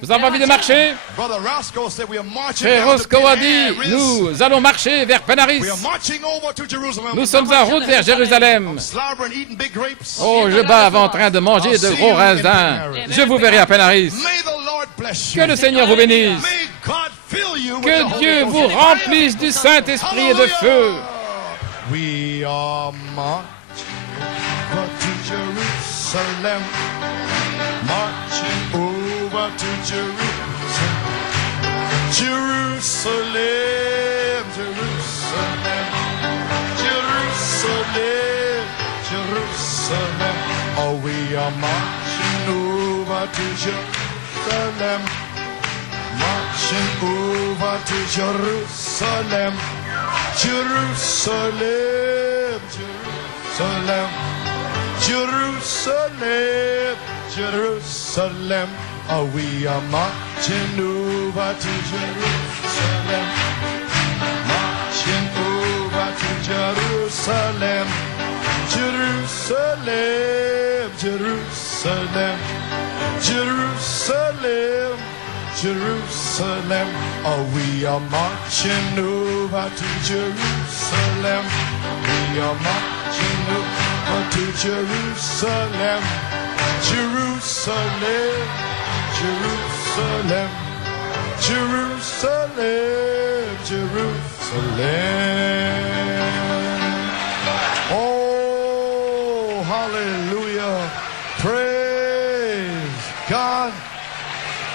Vous avez envie de marcher? Frère Roscoe a dit, nous allons marcher vers Penn-Harris. Nous sommes en route vers Jérusalem. Oh, je bave en train de manger de gros raisins. Je vous verrai à Penn-Harris. Que le Seigneur vous bénisse. Que Dieu vous remplisse du Saint-Esprit et de feu. We are marching to Jerusalem. Marching over to Jerusalem, Jerusalem, Jerusalem, Jerusalem, Jerusalem. Oh, we are marching over to Jerusalem. Jerusalem, marching over to Jerusalem, Jerusalem, Jerusalem, Jerusalem, Jerusalem. Oh, we are marching over to Jerusalem, marching over to Jerusalem, Jerusalem, Jerusalem, Jerusalem, Jerusalem. Oh, we are marching over to Jerusalem. We are marching over to Jerusalem, Jerusalem, Jerusalem, Jerusalem, Jerusalem. Oh, hallelujah. Praise God.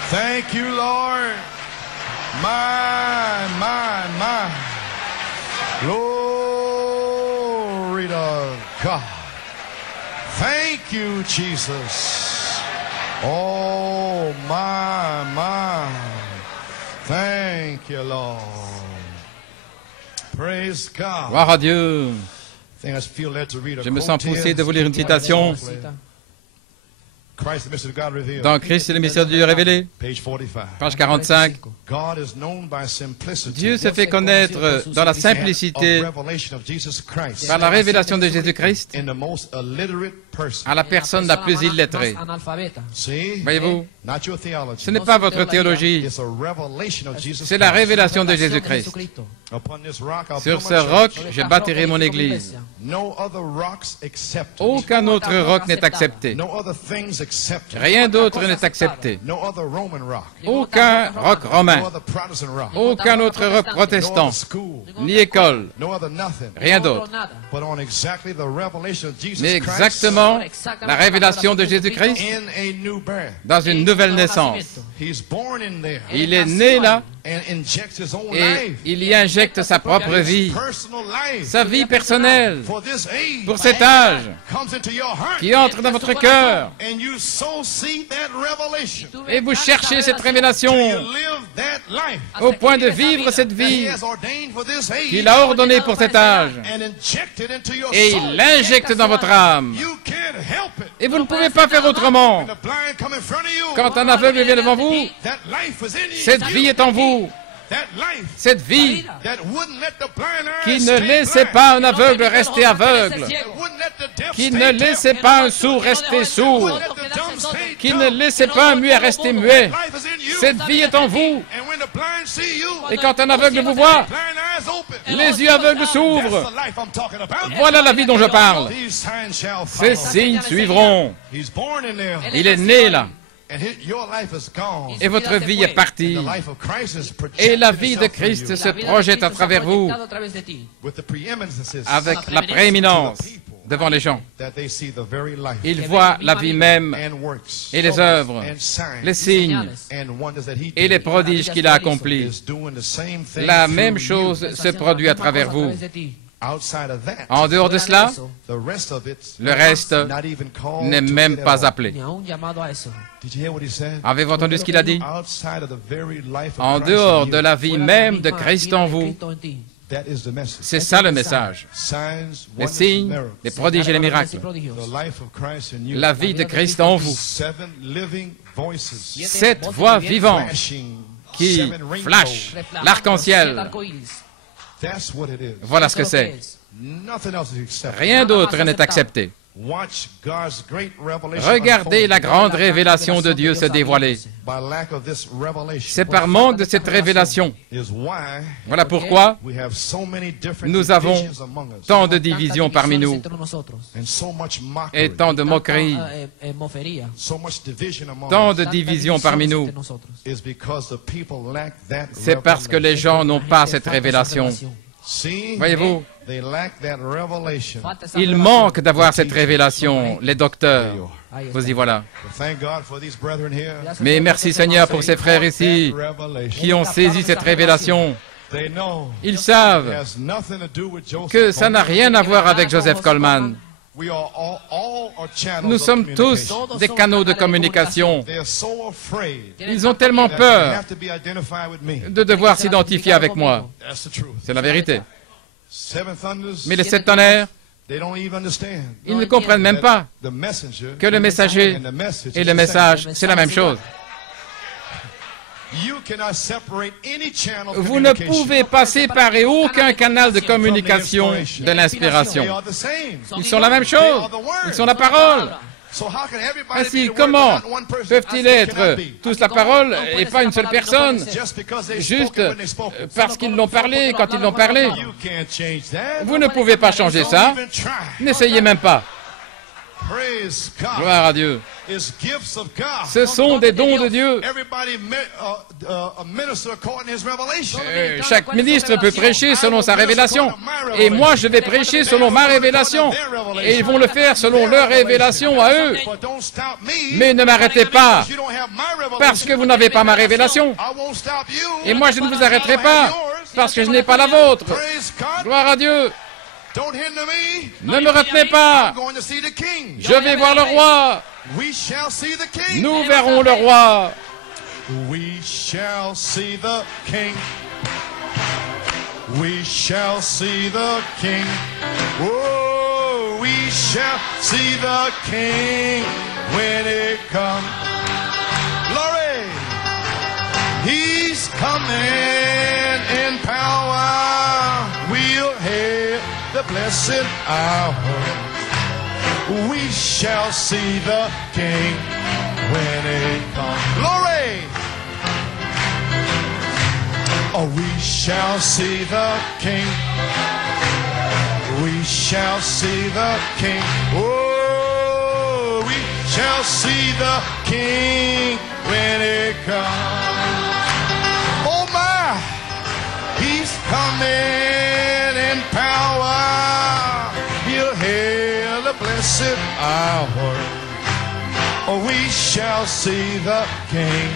Thank you, Lord. My. Glory to God. Thank you, Jesus. Oh, my. Thank you, Lord. Praise God. Gloire à Dieu. Je me sens poussé de vous lire une citation dans Christ et le mystère de Dieu révélé, page 45. Dieu se fait connaître dans la simplicité par la révélation de Jésus-Christ à la personne la plus illettrée. Voyez-vous, ce n'est pas votre théologie, c'est la révélation de Jésus-Christ. Sur ce roc, je bâtirai mon église. Aucun autre roc n'est accepté. Rien d'autre n'est accepté. Aucun roc romain. Aucun autre roc protestant. Ni école. Rien d'autre. Mais exactement la révélation de Jésus-Christ dans une nouvelle naissance. Il est né là et il y injecte sa propre vie, sa vie personnelle pour cet âge qui entre dans votre cœur. Et vous cherchez cette révélation au point de vivre cette vie qu'il a ordonnée pour cet âge. Et il l'injecte dans votre âme. Et vous ne pouvez pas faire autrement. Quand un aveugle vient devant vous, cette vie est en vous. Cette vie qui ne laissait pas un aveugle rester aveugle, qui ne laissait pas un sourd rester sourd, qui ne laissait pas un muet rester muet. Cette vie est en vous. Et quand un aveugle vous voit, les yeux aveugles s'ouvrent. Voilà la vie dont je parle. Ces signes suivront. Il est né là. Et votre vie est partie. Et la vie de Christ se projette à travers vous avec la prééminence devant les gens. Ils voient la vie même et les œuvres, les signes et les prodiges qu'il a accomplis. La même chose se produit à travers vous. En dehors de cela, le reste n'est même pas appelé. Avez-vous entendu ce qu'il a dit? En dehors de la vie même de Christ en vous, c'est ça le message. Les signes, les prodiges et les miracles. La vie de Christ en vous. 7 voix vivantes qui flashent l'arc-en-ciel. Voilà ce que c'est. Rien d'autre n'est accepté. Regardez la grande révélation de Dieu se dévoiler. C'est par manque de cette révélation. Voilà pourquoi nous avons tant de divisions parmi nous et tant de moqueries, tant de divisions parmi nous. C'est parce que les gens n'ont pas cette révélation. Voyez-vous, il manque d'avoir cette révélation, les docteurs. Vous y voilà. Mais merci Seigneur pour ces frères ici qui ont saisi cette révélation. Ils savent que ça n'a rien à voir avec Joseph Coleman. Nous sommes tous des canaux de communication. Ils ont tellement peur de devoir s'identifier avec moi. C'est la vérité. Mais les 7 tonnerres, ils ne comprennent même pas que le messager et le message, c'est la même chose. Vous ne pouvez pas séparer aucun canal de communication de l'inspiration. Ils sont la même chose. Ils sont la parole. Ainsi, comment peuvent-ils être tous la parole et pas une seule personne, juste parce qu'ils l'ont parlé quand ils l'ont parlé? Vous ne pouvez pas changer ça. N'essayez même pas. Gloire à Dieu. Ce sont des dons de Dieu. Chaque ministre peut prêcher selon sa révélation. Et moi, je vais prêcher selon ma révélation. Et ils vont le faire selon leur révélation à eux. Mais ne m'arrêtez pas, parce que vous n'avez pas ma révélation. Et moi, je ne vous arrêterai pas, parce que je n'ai pas la vôtre. Gloire à Dieu. Ne me retenez pas. Je vais voir le roi. Nous verrons le roi. We shall see the king. We shall see the king. Oh, we shall see the king when it comes. Glory. He's coming in power. We'll hear the blessed hour. We shall see the king when it comes. Glory! Oh, we shall see the king. We shall see the king. Oh, we shall see the king when it comes. Oh my, he's coming in power. He'll hear the blessed hour. Oh, we shall see the king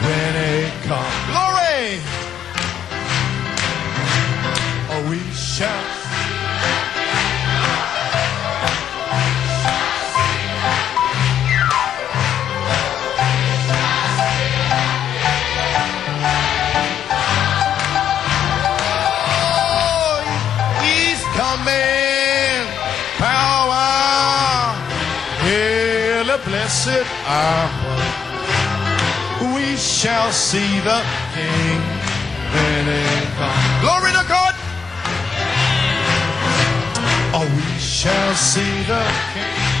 when it comes. Glory! Oh, we shall. Blessed hour, we shall see the king when it comes. Glory to God. Oh, we shall see the king.